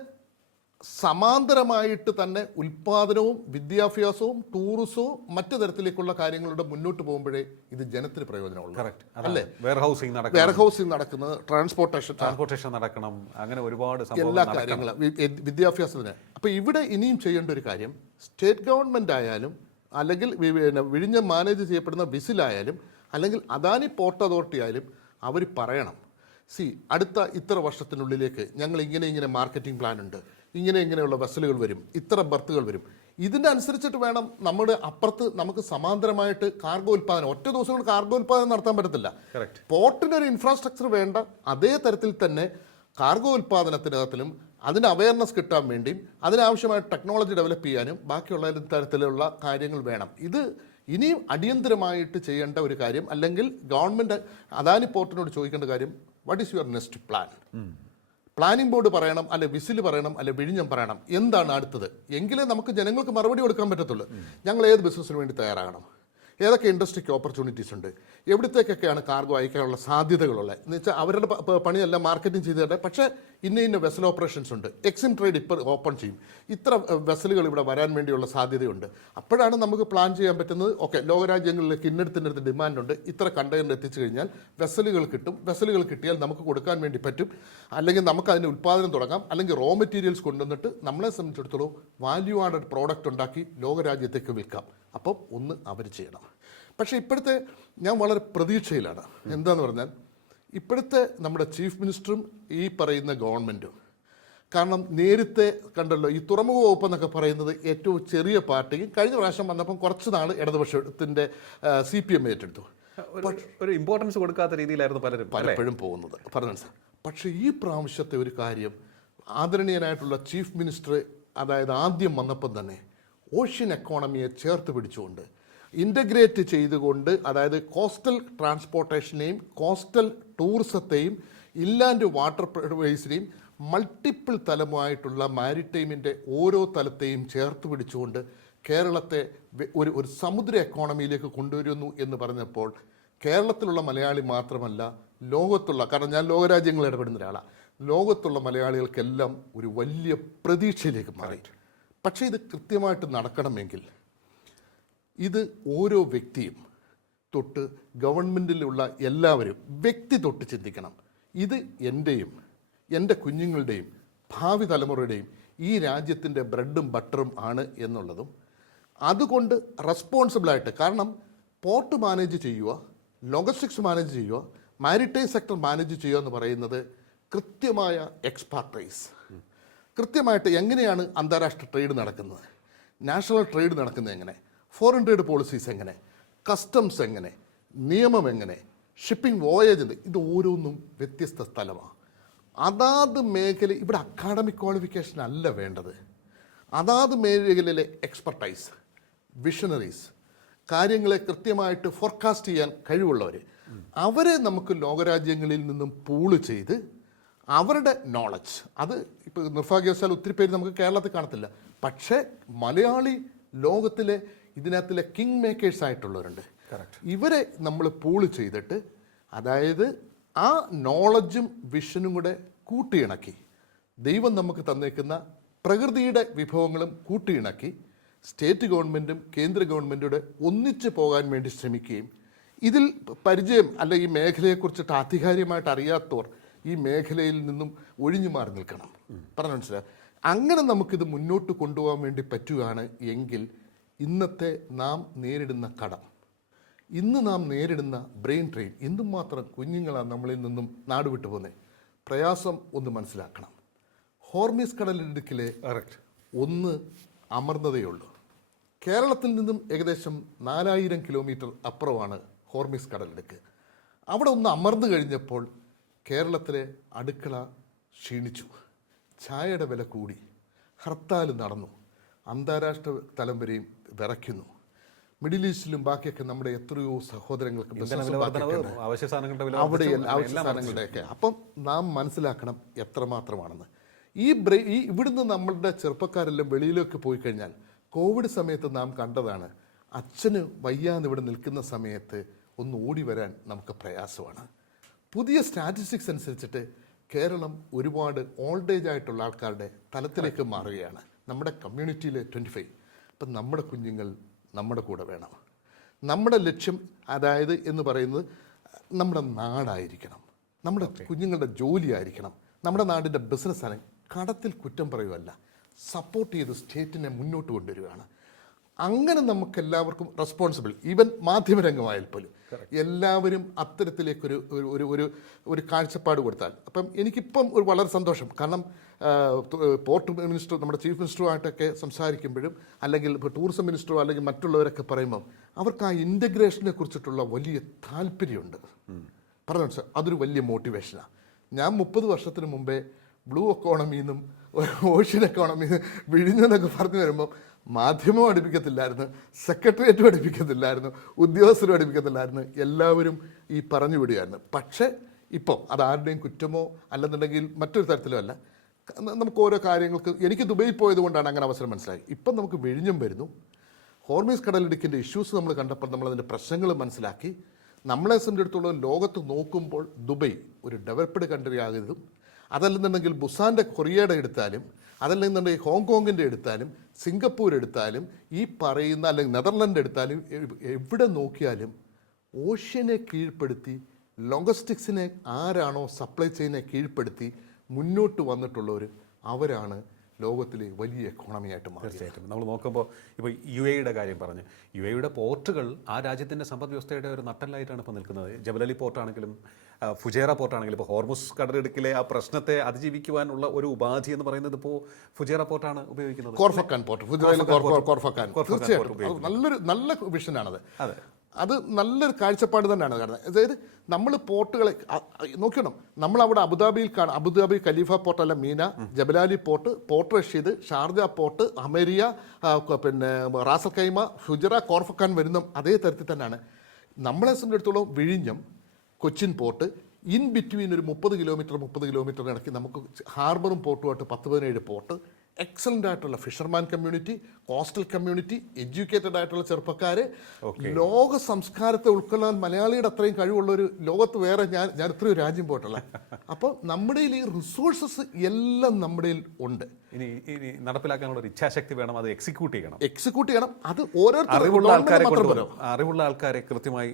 സമാന്തരമായിട്ട് തന്നെ ഉൽപാദനവും വിദ്യാഭ്യാസവും ടൂറിസവും മറ്റു തരത്തിലേക്കുള്ള കാര്യങ്ങളുടെ മുന്നോട്ട് പോകുമ്പോഴേ ഇത് ജനത്തിന് പ്രയോജനമുള്ളൂ. അല്ലേ? വെയർഹൗസിംഗ് നടക്കുന്നത്, ട്രാൻസ്പോർട്ടേഷൻ നടക്കണം, അങ്ങനെ ഒരുപാട് എല്ലാ കാര്യങ്ങളും, വിദ്യാഭ്യാസത്തിന്. അപ്പോൾ ഇവിടെ ഇനിയും ചെയ്യേണ്ട ഒരു കാര്യം, സ്റ്റേറ്റ് ഗവൺമെൻറ് ആയാലും അല്ലെങ്കിൽ വിഴിഞ്ഞം മാനേജ് ചെയ്യപ്പെടുന്ന വിസിലായാലും അല്ലെങ്കിൽ അദാനി പോർട്ട് അതോറിറ്റി ആയാലും അവർ പറയണം, അടുത്ത ഇത്ര വർഷത്തിനുള്ളിലേക്ക് ഞങ്ങൾ ഇങ്ങനെ മാർക്കറ്റിംഗ് പ്ലാൻ ഉണ്ട്, ഇങ്ങനെയുള്ള വെസലുകൾ വരും, ഇത്ര ബർത്തുകൾ വരും. ഇതിൻ്റെ അനുസരിച്ചിട്ട് വേണം നമ്മുടെ അപ്പുറത്ത് നമുക്ക് സമാന്തരമായിട്ട് കാർഗോ ഉൽപ്പാദനം, ഒറ്റ ദിവസം കൊണ്ട് കാർഗോ ഉൽപ്പാദനം നടത്താൻ പറ്റത്തില്ല. പോർട്ടിനൊരു ഇൻഫ്രാസ്ട്രക്ചർ വേണ്ട, അതേ തരത്തിൽ തന്നെ കാർഗോ ഉൽപ്പാദനത്തിനകത്തിലും അതിന് അവയർനെസ് കിട്ടാൻ വേണ്ടിയും അതിനാവശ്യമായ ടെക്നോളജി ഡെവലപ്പ് ചെയ്യാനും ബാക്കിയുള്ള തരത്തിലുള്ള കാര്യങ്ങൾ വേണം. ഇത് ഇനിയും അടിയന്തരമായിട്ട് ചെയ്യേണ്ട ഒരു കാര്യം. അല്ലെങ്കിൽ ഗവൺമെൻറ് അദാനി പോർട്ടിനോട് ചോദിക്കേണ്ട കാര്യം, what is your next plan? Planning board പറയണം, അല്ലെ വിസിൽ പറയണം, അല്ലെ വിഴിഞ്ഞം പറയണം, എന്താണ് അടുത്തത്? എങ്കിലേ നമുക്ക് ജനങ്ങൾക്ക് മറുപടി കൊടുക്കാൻ പറ്റത്തുള്ളൂ. ഞങ്ങൾ ഏത് ബിസിനസ്സിന് വേണ്ടി തയ്യാറാകണം, ഏതൊക്കെ ഇൻഡസ്ട്രിക്ക് ഓപ്പർച്യൂണിറ്റീസ് ഉണ്ട്, എവിടത്തേക്കൊക്കെയാണ് കാർഗോ അയക്കാനുള്ള സാധ്യതകളുള്ളത് എന്ന് വെച്ചാൽ അവരുടെ പണിയെല്ലാം മാർക്കറ്റിംഗ് ചെയ്ത് തരട്ടെ. പക്ഷേ ഇന്ന വെസൽ ഓപ്പറേഷൻസ് ഉണ്ട്, എക്സിം ട്രേഡ് ഇപ്പോൾ ഓപ്പൺ ചെയ്യും, ഇത്ര വെസലുകൾ ഇവിടെ വരാൻ വേണ്ടിയുള്ള സാധ്യതയുണ്ട്. അപ്പോഴാണ് നമുക്ക് പ്ലാൻ ചെയ്യാൻ പറ്റുന്നത്. ഓക്കെ, ലോകരാജ്യങ്ങളിലേക്ക് ഇന്നടുത്ത് ഡിമാൻഡുണ്ട്, ഇത്ര കണ്ടെയ്നർ എത്തിച്ചു കഴിഞ്ഞാൽ വെസലുകൾ കിട്ടും, വെസലുകൾ കിട്ടിയാൽ നമുക്ക് കൊടുക്കാൻ വേണ്ടി പറ്റും, അല്ലെങ്കിൽ നമുക്ക് അതിൻ്റെ ഉൽപ്പാദനം തുടങ്ങാം, അല്ലെങ്കിൽ റോ മെറ്റീരിയൽസ് കൊണ്ടുവന്നിട്ട് നമ്മളെ സംബന്ധിച്ചിടത്തോളം വാല്യൂ ആഡഡ് പ്രോഡക്റ്റ് ഉണ്ടാക്കി ലോകരാജ്യത്തേക്ക് വിൽക്കാം. അപ്പം ഒന്ന് അവർ ചെയ്യണം. പക്ഷേ ഇപ്പോഴത്തെ ഞാൻ വളരെ പ്രതീക്ഷയിലാണ്. എന്താന്ന് പറഞ്ഞാൽ ഇപ്പോഴത്തെ നമ്മുടെ ചീഫ് മിനിസ്റ്ററും ഈ പറയുന്ന ഗവൺമെൻറ്റും, കാരണം നേരത്തെ കണ്ടല്ലോ ഈ തുറമുഖ വകുപ്പ് എന്നൊക്കെ പറയുന്നത് ഏറ്റവും ചെറിയ പാർട്ടിയും കഴിഞ്ഞ പ്രാവശ്യം വന്നപ്പം കുറച്ച് നാൾ ഇടതുപക്ഷത്തിൻ്റെ CPM ഏറ്റെടുത്തു. ഒരു ഇമ്പോർട്ടൻസ് കൊടുക്കാത്ത രീതിയിലായിരുന്നു പലപ്പോഴും പോകുന്നത് പറഞ്ഞു. പക്ഷേ ഈ പ്രാവശ്യത്തെ ഒരു കാര്യം, ആദരണീയനായിട്ടുള്ള ചീഫ് മിനിസ്റ്റർ അതായത് ആദ്യം വന്നപ്പം തന്നെ ഓഷ്യൻ എക്കോണമിയെ ചേർത്ത് പിടിച്ചുകൊണ്ട് ഇൻ്റഗ്രേറ്റ് ചെയ്തുകൊണ്ട്, അതായത് കോസ്റ്റൽ ട്രാൻസ്പോർട്ടേഷനെയും കോസ്റ്റൽ ടൂറിസത്തെയും ഇൻലാൻഡ് വാട്ടർ വേസിനെയും മൾട്ടിപ്പിൾ തലമായിട്ടുള്ള മാരിടൈമിൻ്റെ ഓരോ തലത്തെയും ചേർത്ത് പിടിച്ചുകൊണ്ട് കേരളത്തെ ഒരു സമുദ്ര എക്കോണമിയിലേക്ക് കൊണ്ടുവരുന്നു എന്ന് പറഞ്ഞപ്പോൾ കേരളത്തിലുള്ള മലയാളി മാത്രമല്ല ലോകത്തുള്ള, കാരണം ഞാൻ ലോകരാജ്യങ്ങളിൽ ഇടപെടുന്ന ഒരാളാണ്, ലോകത്തുള്ള മലയാളികൾക്കെല്ലാം ഒരു വലിയ പ്രതീക്ഷയിലേക്ക് മാറി. പക്ഷേ ഇത് കൃത്യമായിട്ട് നടക്കണമെങ്കിൽ ഇത് ഓരോ വ്യക്തിയും തൊട്ട് ഗവൺമെൻറ്റിലുള്ള എല്ലാവരും വ്യക്തി തൊട്ട് ചിന്തിക്കണം. ഇത് എൻ്റെയും എൻ്റെ കുഞ്ഞുങ്ങളുടെയും ഭാവി തലമുറയുടെയും ഈ രാജ്യത്തിൻ്റെ ബ്രെഡും ബട്ടറും ആണ് എന്നുള്ളതും, അതുകൊണ്ട് റെസ്പോൺസിബിളായിട്ട്, കാരണം പോർട്ട് മാനേജ് ചെയ്യുക, ലോജിസ്റ്റിക്സ് മാനേജ് ചെയ്യുക, മാരിടൈം സെക്ടർ മാനേജ് ചെയ്യുക എന്ന് പറയുന്നത് കൃത്യമായ എക്സ്പെർട്ടൈസ്, കൃത്യമായിട്ട് എങ്ങനെയാണ് അന്താരാഷ്ട്ര ട്രേഡ് നടക്കുന്നത്, നാഷണൽ ട്രേഡ് നടക്കുന്നത് എങ്ങനെ, ഫോറിൻ ട്രേഡ് പോളിസീസ് എങ്ങനെ, കസ്റ്റംസ് എങ്ങനെ, നിയമം എങ്ങനെ, ഷിപ്പിംഗ് വോയേജ്, ഇത് ഓരോന്നും വ്യത്യസ്ത സ്ഥലമാണ്. അതാത് മേഖല, ഇവിടെ അക്കാഡമിക് ക്വാളിഫിക്കേഷൻ അല്ല വേണ്ടത്, അതാത് മേഖലയിലെ എക്സ്പെർട്ടൈസ്, വിഷണറീസ്, കാര്യങ്ങളെ കൃത്യമായിട്ട് ഫോർകാസ്റ്റ് ചെയ്യാൻ കഴിവുള്ളവർ, അവരെ നമുക്ക് ലോകരാജ്യങ്ങളിൽ നിന്നും പൂള് ചെയ്ത് അവരുടെ നോളജ്, അത് ഇപ്പോൾ നിർഭാഗ്യവശാൽ ഒത്തിരി പേര് നമുക്ക് കേരളത്തിൽ കാണത്തില്ല, പക്ഷേ മലയാളി ലോകത്തിലെ ഇതിനകത്തിലെ കിങ് മേക്കേഴ്സ് ആയിട്ടുള്ളവരുണ്ട്. ഇവരെ നമ്മൾ പൂള് ചെയ്തിട്ട്, അതായത് ആ നോളജും വിഷനും കൂടെ കൂട്ടിയിണക്കി, ദൈവം നമുക്ക് തന്നേക്കുന്ന പ്രകൃതിയുടെ വിഭവങ്ങളും കൂട്ടിയിണക്കി, സ്റ്റേറ്റ് ഗവൺമെൻറ്റും കേന്ദ്ര ഗവൺമെൻറ്റോട് ഒന്നിച്ച് പോകാൻ വേണ്ടി ശ്രമിക്കുകയും, ഇതിൽ പരിചയം അല്ല ഈ മേഖലയെക്കുറിച്ചിട്ട് ആധികാരികമായിട്ട് അറിയാത്തവർ ഈ മേഖലയിൽ നിന്നും ഒഴിഞ്ഞു മാറി നിൽക്കണം. പറഞ്ഞു മനസ്സിലായി. അങ്ങനെ നമുക്കിത് മുന്നോട്ട് കൊണ്ടുപോകാൻ വേണ്ടി പറ്റുകയാണ് എങ്കിൽ ഇന്നത്തെ നാം നേരിടുന്ന കടം, ഇന്ന് നാം നേരിടുന്ന ബ്രെയിൻ ട്രെയിൻ, എന്തുമാത്രം കുഞ്ഞുങ്ങളാണ് നമ്മളിൽ നിന്നും നാടുവിട്ടു പോകുന്നത്, പ്രയാസം ഒന്ന് മനസ്സിലാക്കണം. ഹോർമീസ് കടലിടുക്കിലെ ഒന്ന് അമർന്നതേയുള്ളൂ. കേരളത്തിൽ നിന്നും ഏകദേശം 4000 കിലോമീറ്റർ അപ്പുറമാണ് ഹോർമീസ് കടലിടുക്ക്. അവിടെ ഒന്ന് അമർന്നു കഴിഞ്ഞപ്പോൾ കേരളത്തിലെ അടുക്കള ക്ഷീണിച്ചു, ചായയുടെ വില കൂടി, ഹർത്താൽ നടന്നു, അന്താരാഷ്ട്ര തലം വരെയും വിറയ്ക്കുന്നു. മിഡിൽ ഈസ്റ്റിലും ബാക്കിയൊക്കെ നമ്മുടെ എത്രയോ സഹോദരങ്ങൾക്ക് അവശ്യ അവിടെ ആവശ്യ സാധനങ്ങളുടെയൊക്കെ. അപ്പം നാം മനസ്സിലാക്കണം എത്രമാത്രമാണെന്ന്. ഇവിടുന്ന് നമ്മളുടെ ചെറുപ്പക്കാരെല്ലാം വെളിയിലേക്ക് പോയി കഴിഞ്ഞാൽ, കോവിഡ് സമയത്ത് നാം കണ്ടതാണ്, അച്ഛന് വയ്യാന്ന് ഇവിടെ നിൽക്കുന്ന സമയത്ത് ഒന്ന് ഓടി വരാൻ നമുക്ക് പ്രയാസമാണ്. പുതിയ സ്റ്റാറ്റിസ്റ്റിക്സ് അനുസരിച്ചിട്ട് കേരളം ഒരുപാട് ഓൾഡ് ഏജ് ആയിട്ടുള്ള ആൾക്കാരുടെ തലത്തിലേക്ക് മാറുകയാണ്. നമ്മുടെ കമ്മ്യൂണിറ്റിയിലെ 25. അപ്പം നമ്മുടെ കുഞ്ഞുങ്ങൾ നമ്മുടെ കൂടെ വേണം. നമ്മുടെ ലക്ഷ്യം അതായത് എന്ന് പറയുന്നത് നമ്മുടെ നാടായിരിക്കണം, നമ്മുടെ കുഞ്ഞുങ്ങളുടെ ജോലിയായിരിക്കണം, നമ്മുടെ നാടിൻ്റെ ബിസിനസ്സാണ്. കടത്തിൽ കുറ്റം പറയുകയല്ല, സപ്പോർട്ട് ചെയ്ത് സ്റ്റേറ്റിനെ മുന്നോട്ട് കൊണ്ടുവരികയാണ്. അങ്ങനെ നമുക്കെല്ലാവർക്കും റെസ്പോൺസിബിൾ, ഈവൻ മാധ്യമരംഗമായാൽ പോലും എല്ലാവരും അത്തരത്തിലേക്കൊരു ഒരു ഒരു ഒരു കാഴ്ചപ്പാട് കൊടുത്താൽ. അപ്പം എനിക്കിപ്പം ഒരു വളരെ സന്തോഷം, കാരണം പോർട്ട് മിനിസ്റ്റർ, നമ്മുടെ ചീഫ് മിനിസ്റ്ററുമായിട്ടൊക്കെ സംസാരിക്കുമ്പോഴും, അല്ലെങ്കിൽ ഇപ്പോൾ ടൂറിസം മിനിസ്റ്ററോ അല്ലെങ്കിൽ മറ്റുള്ളവരൊക്കെ പറയുമ്പം അവർക്ക് ആ ഇൻ്റഗ്രേഷനെ കുറിച്ചിട്ടുള്ള വലിയ താല്പര്യമുണ്ട്. പറഞ്ഞു സാർ, അതൊരു വലിയ മോട്ടിവേഷനാണ്. ഞാൻ 30 വർഷത്തിന് മുമ്പേ ബ്ലൂ എക്കോണമിയിൽ നിന്നും ഓഷ്യൻ എക്കോണമിയിൽ നിന്ന് വിഴിഞ്ഞെന്നൊക്കെ പറഞ്ഞു വരുമ്പം മാധ്യമം അടുപ്പിക്കത്തില്ലായിരുന്നു, സെക്രട്ടേറിയറ്റും അടുപ്പിക്കത്തില്ലായിരുന്നു, ഉദ്യോഗസ്ഥരും അടുപ്പിക്കത്തില്ലായിരുന്നു, എല്ലാവരും ഈ പറഞ്ഞു വിടുകയായിരുന്നു. പക്ഷേ ഇപ്പം അതാരുടെയും കുറ്റമോ അല്ലെന്നുണ്ടെങ്കിൽ മറ്റൊരു തരത്തിലോ അല്ല, നമുക്ക് ഓരോ കാര്യങ്ങൾക്ക്, എനിക്ക് ദുബൈയിൽ പോയത് കൊണ്ടാണ് അങ്ങനെ അവസരം മനസ്സിലായി. ഇപ്പം നമുക്ക് വിഴിഞ്ഞം വരുന്നു, ഹോർമീസ് കടലിടുക്കിൻ്റെ ഇഷ്യൂസ് നമ്മൾ കണ്ടപ്പോൾ നമ്മളതിൻ്റെ പ്രശ്നങ്ങൾ മനസ്സിലാക്കി. നമ്മളെ സംബന്ധിച്ചിടത്തോളം ലോകത്ത് നോക്കുമ്പോൾ ദുബൈ ഒരു ഡെവലപ്ഡ് കൺട്രി ആകുന്നതും, അതല്ലെന്നുണ്ടെങ്കിൽ ബുസാൻ്റെ കൊറിയയുടെ എടുത്താലും, അതല്ലെന്നുണ്ടെങ്കിൽ ഹോങ്കോങ്ങിൻ്റെ എടുത്താലും, സിംഗപ്പൂർ എടുത്താലും, ഈ പറയുന്ന അല്ലെങ്കിൽ നെതർലൻഡ് എടുത്താലും, എവിടെ നോക്കിയാലും ഓഷ്യനെ കീഴ്പ്പെടുത്തി, ലോജിസ്റ്റിക്സിനെ ആരാണോ സപ്ലൈ ചെയിനെ കീഴ്പ്പെടുത്തി മുന്നോട്ട് വന്നിട്ടുള്ളവർ, അവരാണ് ലോകത്തിലെ വലിയ എക്കോണമിയായിട്ട് മാറി. തീർച്ചയായിട്ടും നമ്മൾ നോക്കുമ്പോൾ ഇപ്പോൾ UAE കാര്യം പറഞ്ഞു, UAE പോർട്ടുകൾ ആ രാജ്യത്തിൻ്റെ സമ്പദ് വ്യവസ്ഥയുടെ ഒരു നട്ടലായിട്ടാണ് ഇപ്പോൾ നിൽക്കുന്നത്. ജബലലി പോർട്ടാണെങ്കിലും ഫുജേറ പോർട്ടാണെങ്കിലും, ഇപ്പോൾ ഹോർമുസ് കടലിടുക്കിലെ ആ പ്രശ്നത്തെ അതിജീവിക്കുവാനുള്ള ഒരു ഉപാധി എന്ന് പറയുന്നത് ഇപ്പോൾ ഫുജേറ പോർട്ടാണ് ഉപയോഗിക്കുന്നത്. കോർഫക്കാൻ പോർട്ട്, കോർഫക്കാൻ, തീർച്ചയായിട്ടും നല്ല വിഷനാണത്. അത് നല്ലൊരു കാഴ്ചപ്പാട് തന്നെയാണ്. കാരണം അതായത് നമ്മൾ പോർട്ടുകളെ നോക്കണം, നമ്മളവിടെ അബുദാബിയിൽ കാണാം, അബുദാബി ഖലീഫ പോർട്ട് അല്ല, Mina, Jebel Ali port, port Rashid, Sharjah port, Hamriyah, പിന്നെ റാസൽ ഖൈമ, ഫുജറ, കോർഫക്കാൻ വരുന്ന അതേ തരത്തിൽ തന്നെയാണ്. നമ്മളെ സംബന്ധിച്ചിടത്തോളം വിഴിഞ്ഞം, കൊച്ചിൻ പോർട്ട്, ഇൻ ബിറ്റ്വീൻ ഒരു 30 കിലോമീറ്റർ ഇടയ്ക്ക് നമുക്ക് ഹാർബറും പോർട്ടുമായിട്ട് 17 പോർട്ട്, എക്സലൻ്റ് ആയിട്ടുള്ള fisherman community, coastal community, educated ആയിട്ടുള്ള ചെറുപ്പക്കാർ, ലോക സംസ്കാരത്തെ ഉൾക്കൊള്ളാൻ മലയാളിയുടെ അത്രയും കഴിവുള്ള ഒരു ലോകത്ത് വേറെ ഞാൻ ഇത്രയും രാജ്യം പോയിട്ടുള്ള. അപ്പോൾ നമ്മുടെ ഈ റിസോഴ്സസ് എല്ലാം നമ്മുടെ ഉണ്ട്. ഇനി നടപ്പിലാക്കാനുള്ള ഒരു ഇച്ഛാശക്തി വേണം, അത് എക്സിക്യൂട്ട് ചെയ്യണം. അത് അറിവുള്ള ആൾക്കാരെ കൃത്യമായി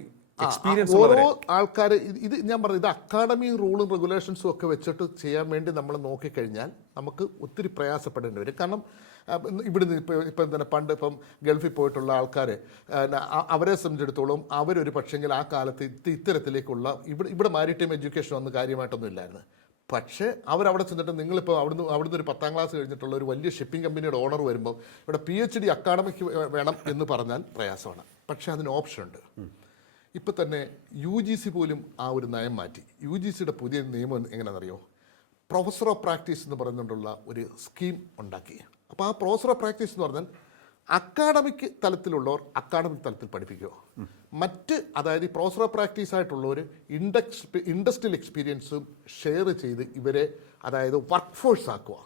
ഓരോ ആൾക്കാർ ഇത് ഞാൻ പറഞ്ഞു, ഇത് അക്കാഡമി റൂളും റെഗുലേഷൻസും ഒക്കെ വെച്ചിട്ട് ചെയ്യാൻ വേണ്ടി നമ്മൾ നോക്കിക്കഴിഞ്ഞാൽ നമുക്ക് ഒത്തിരി പ്രയാസപ്പെടേണ്ടി വരും. കാരണം ഇവിടുന്ന് ഇപ്പം തന്നെ പണ്ട് ഗൾഫിൽ പോയിട്ടുള്ള ആൾക്കാർ അവരെ സംബന്ധിച്ചിടത്തോളം അവരൊരു പക്ഷെങ്കിൽ ആ കാലത്ത് ഇത്തരത്തിലേക്കുള്ള ഇവിടെ മാരിടൈം എഡ്യൂക്കേഷൻ ഒന്നും കാര്യമായിട്ടൊന്നും ഇല്ലായിരുന്നു. പക്ഷേ അവരവിടെ ചെന്നിട്ട് നിങ്ങളിപ്പോൾ അവിടുന്ന് ഒരു 10ാം ക്ലാസ് കഴിഞ്ഞിട്ടുള്ള ഒരു വലിയ ഷിപ്പിംഗ് കമ്പനിയുടെ ഓണർ വരുമ്പോൾ ഇവിടെ PhD അക്കാഡമിക്ക് വേണം എന്ന് പറഞ്ഞാൽ പ്രയാസമാണ്. പക്ഷേ അതിന് ഓപ്ഷൻ ഉണ്ട്. ഇപ്പം തന്നെ UGC പോലും ആ ഒരു നയം മാറ്റി. UGCയുടെ പുതിയ നിയമം എങ്ങനെയാണെന്നറിയോ? പ്രൊഫസർ ഓഫ് പ്രാക്ടീസ് എന്ന് പറഞ്ഞുകൊണ്ടുള്ള ഒരു സ്കീം ഉണ്ടാക്കി. അപ്പോൾ ആ പ്രൊഫസർ ഓഫ് പ്രാക്ടീസ് എന്ന് പറഞ്ഞാൽ അക്കാഡമിക് തലത്തിലുള്ളവർ അക്കാഡമിക് തലത്തിൽ പഠിപ്പിക്കുക, അതായത് ഈ പ്രൊഫസർ ഓഫ് പ്രാക്ടീസ് ആയിട്ടുള്ളവർ ഇൻഡസ്ട്രിയൽ എക്സ്പീരിയൻസും ഷെയർ ചെയ്ത് ഇവരെ അതായത് വർക്ക് ഫോഴ്സ് ആക്കുക.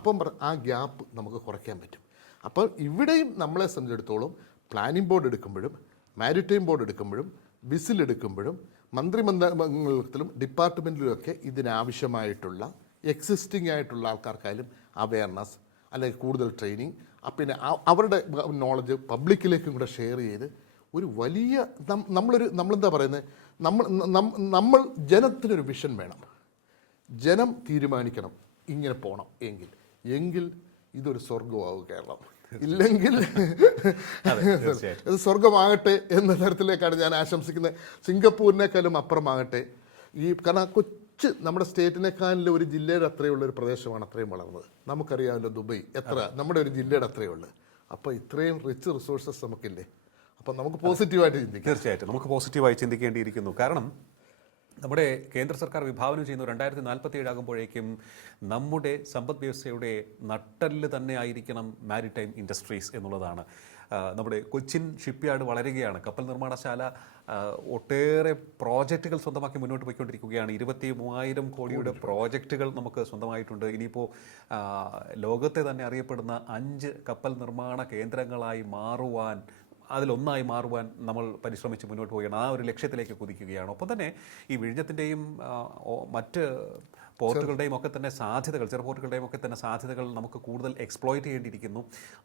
അപ്പം ആ ഗ്യാപ്പ് നമുക്ക് കുറയ്ക്കാൻ പറ്റും. അപ്പോൾ ഇവിടെയും നമ്മളെ സംബന്ധിച്ചിടത്തോളം പ്ലാനിംഗ് ബോർഡ് എടുക്കുമ്പോഴും മാരിടൈം ബോർഡ് എടുക്കുമ്പോഴും വിസിൽ എടുക്കുമ്പോഴും മന്ത്രിമണ്ഡലത്തിലും ഡിപ്പാർട്ട്മെൻറ്റിലുമൊക്കെ ഇതിനാവശ്യമായിട്ടുള്ള എക്സിസ്റ്റിംഗ് ആയിട്ടുള്ള ആൾക്കാർക്കായാലും അവയർനെസ് അല്ലെങ്കിൽ കൂടുതൽ ട്രെയിനിങ്, പിന്നെ അവരുടെ നോളജ് പബ്ലിക്കിലേക്കും കൂടെ ഷെയർ ചെയ്ത് ഒരു വലിയ നമ്മളെന്താ പറയുന്നത്, നമ്മൾ ജനത്തിനൊരു വിഷൻ വേണം. ജനം തീരുമാനിക്കണം ഇങ്ങനെ പോകണം എങ്കിൽ ഇതൊരു സ്വർഗമാവും കേരളം. ഇല്ലെങ്കിൽ ഇത് സ്വർഗമാകട്ടെ എന്ന തരത്തിലേക്കാണ് ഞാൻ ആശംസിക്കുന്നത്. സിംഗപ്പൂരിനേക്കാളും അപ്പുറമാകട്ടെ. കാരണം നമ്മുടെ സ്റ്റേറ്റിനേക്കാളിലും ഒരു ജില്ലയുടെ അത്രയുള്ള ഒരു പ്രദേശമാണ് അത്രയും വളർന്നത്. നമുക്കറിയാമല്ലോ ദുബൈ എത്ര നമ്മുടെ ഒരു ജില്ലയുടെ അത്രയേ ഉള്ളൂ. അപ്പോൾ ഇത്രയും റിച്ച് റിസോഴ്സസ് നമുക്കില്ലേ? അപ്പം നമുക്ക് പോസിറ്റീവായിട്ട് ചിന്തിക്കാം. തീർച്ചയായിട്ടും നമുക്ക് പോസിറ്റീവായി ചിന്തിക്കേണ്ടിയിരിക്കുന്നു. കാരണം നമ്മുടെ കേന്ദ്ര സർക്കാർ വിഭാവനം ചെയ്യുന്നു 2047 ആകുമ്പോഴേക്കും നമ്മുടെ സമ്പദ് വ്യവസ്ഥയുടെ നട്ടെല്ല് തന്നെ ആയിരിക്കണം മാരിടൈം ഇൻഡസ്ട്രീസ് എന്നുള്ളതാണ്. നമ്മുടെ കൊച്ചിൻ ഷിപ്പ്യാർഡ് വളരുകയാണ്. കപ്പൽ നിർമ്മാണശാല ഒട്ടേറെ പ്രോജക്റ്റുകൾ സ്വന്തമാക്കി മുന്നോട്ട് പോയിക്കൊണ്ടിരിക്കുകയാണ്. 23,000 കോടിയുടെ പ്രോജക്റ്റുകൾ നമുക്ക് സ്വന്തമായിട്ടുണ്ട്. ഇനിയിപ്പോൾ ലോകത്തെ തന്നെ അറിയപ്പെടുന്ന 5 കപ്പൽ നിർമ്മാണ കേന്ദ്രങ്ങളായി അതിലൊന്നായി മാറുവാൻ നമ്മൾ പരിശ്രമിച്ച് മുന്നോട്ട് പോവുകയാണ്. ആ ഒരു ലക്ഷ്യത്തിലേക്ക് കുതിക്കുകയാണ്. ഒപ്പം തന്നെ ഈ വിഴിഞ്ഞത്തിൻ്റെയും മറ്റ് പോർട്ടുകളുടെയും ഒക്കെ തന്നെ സാധ്യതകൾ, ചെറുപോർട്ടുകളുടെയും ഒക്കെ തന്നെ സാധ്യതകൾ നമുക്ക് കൂടുതൽ എക്സ്പ്ലോയിറ്റ് ചെയ്യേണ്ടിയിരിക്കുന്നു.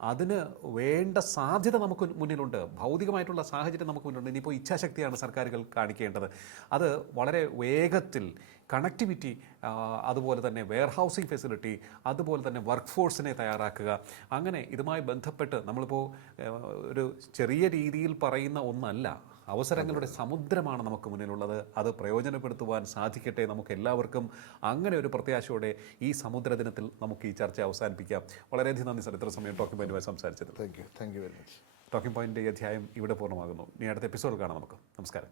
അതിന് വേണ്ട സാധ്യത നമുക്ക് മുന്നിലുണ്ട്. ഭൗതികമായിട്ടുള്ള സാഹചര്യം നമുക്ക് മുന്നിലുണ്ട്. ഇനിയിപ്പോൾ ഇച്ഛാശക്തിയാണ് സർക്കാരുകൾ കാണിക്കേണ്ടത്. അത് വളരെ വേഗത്തിൽ കണക്ടിവിറ്റി, അതുപോലെ തന്നെ വെയർഹൗസിംഗ് ഫെസിലിറ്റി, അതുപോലെ തന്നെ വർക്ക് ഫോഴ്സിനെ തയ്യാറാക്കുക. അങ്ങനെ ഇതുമായി ബന്ധപ്പെട്ട് നമ്മളിപ്പോൾ ഒരു ചെറിയ രീതിയിൽ പറയുന്ന ഒന്നല്ല, അവസരങ്ങളുടെ സമുദ്രമാണ് നമുക്ക് മുന്നിലുള്ളത്. അത് പ്രയോജനപ്പെടുത്തുവാൻ സാധിക്കട്ടെ നമുക്ക് എല്ലാവർക്കും. അങ്ങനെ ഒരു പ്രത്യാശയോടെ ഈ സമുദ്ര ദിനത്തിൽ നമുക്ക് ഈ ചർച്ച അവസാനിപ്പിക്കാം. വളരെയധികം നന്ദി സർ, ഇത്ര സമയം ടോക്കിംഗ് പോയിന്റുമായി സംസാരിച്ചത്. Thank you very much. Talking point ഈ അധ്യായം ഇവിടെ പൂർണ്ണമാകുന്നു. ഇനി അടുത്ത എപ്പിസോഡ് കാണാം നമുക്ക്. നമസ്കാരം.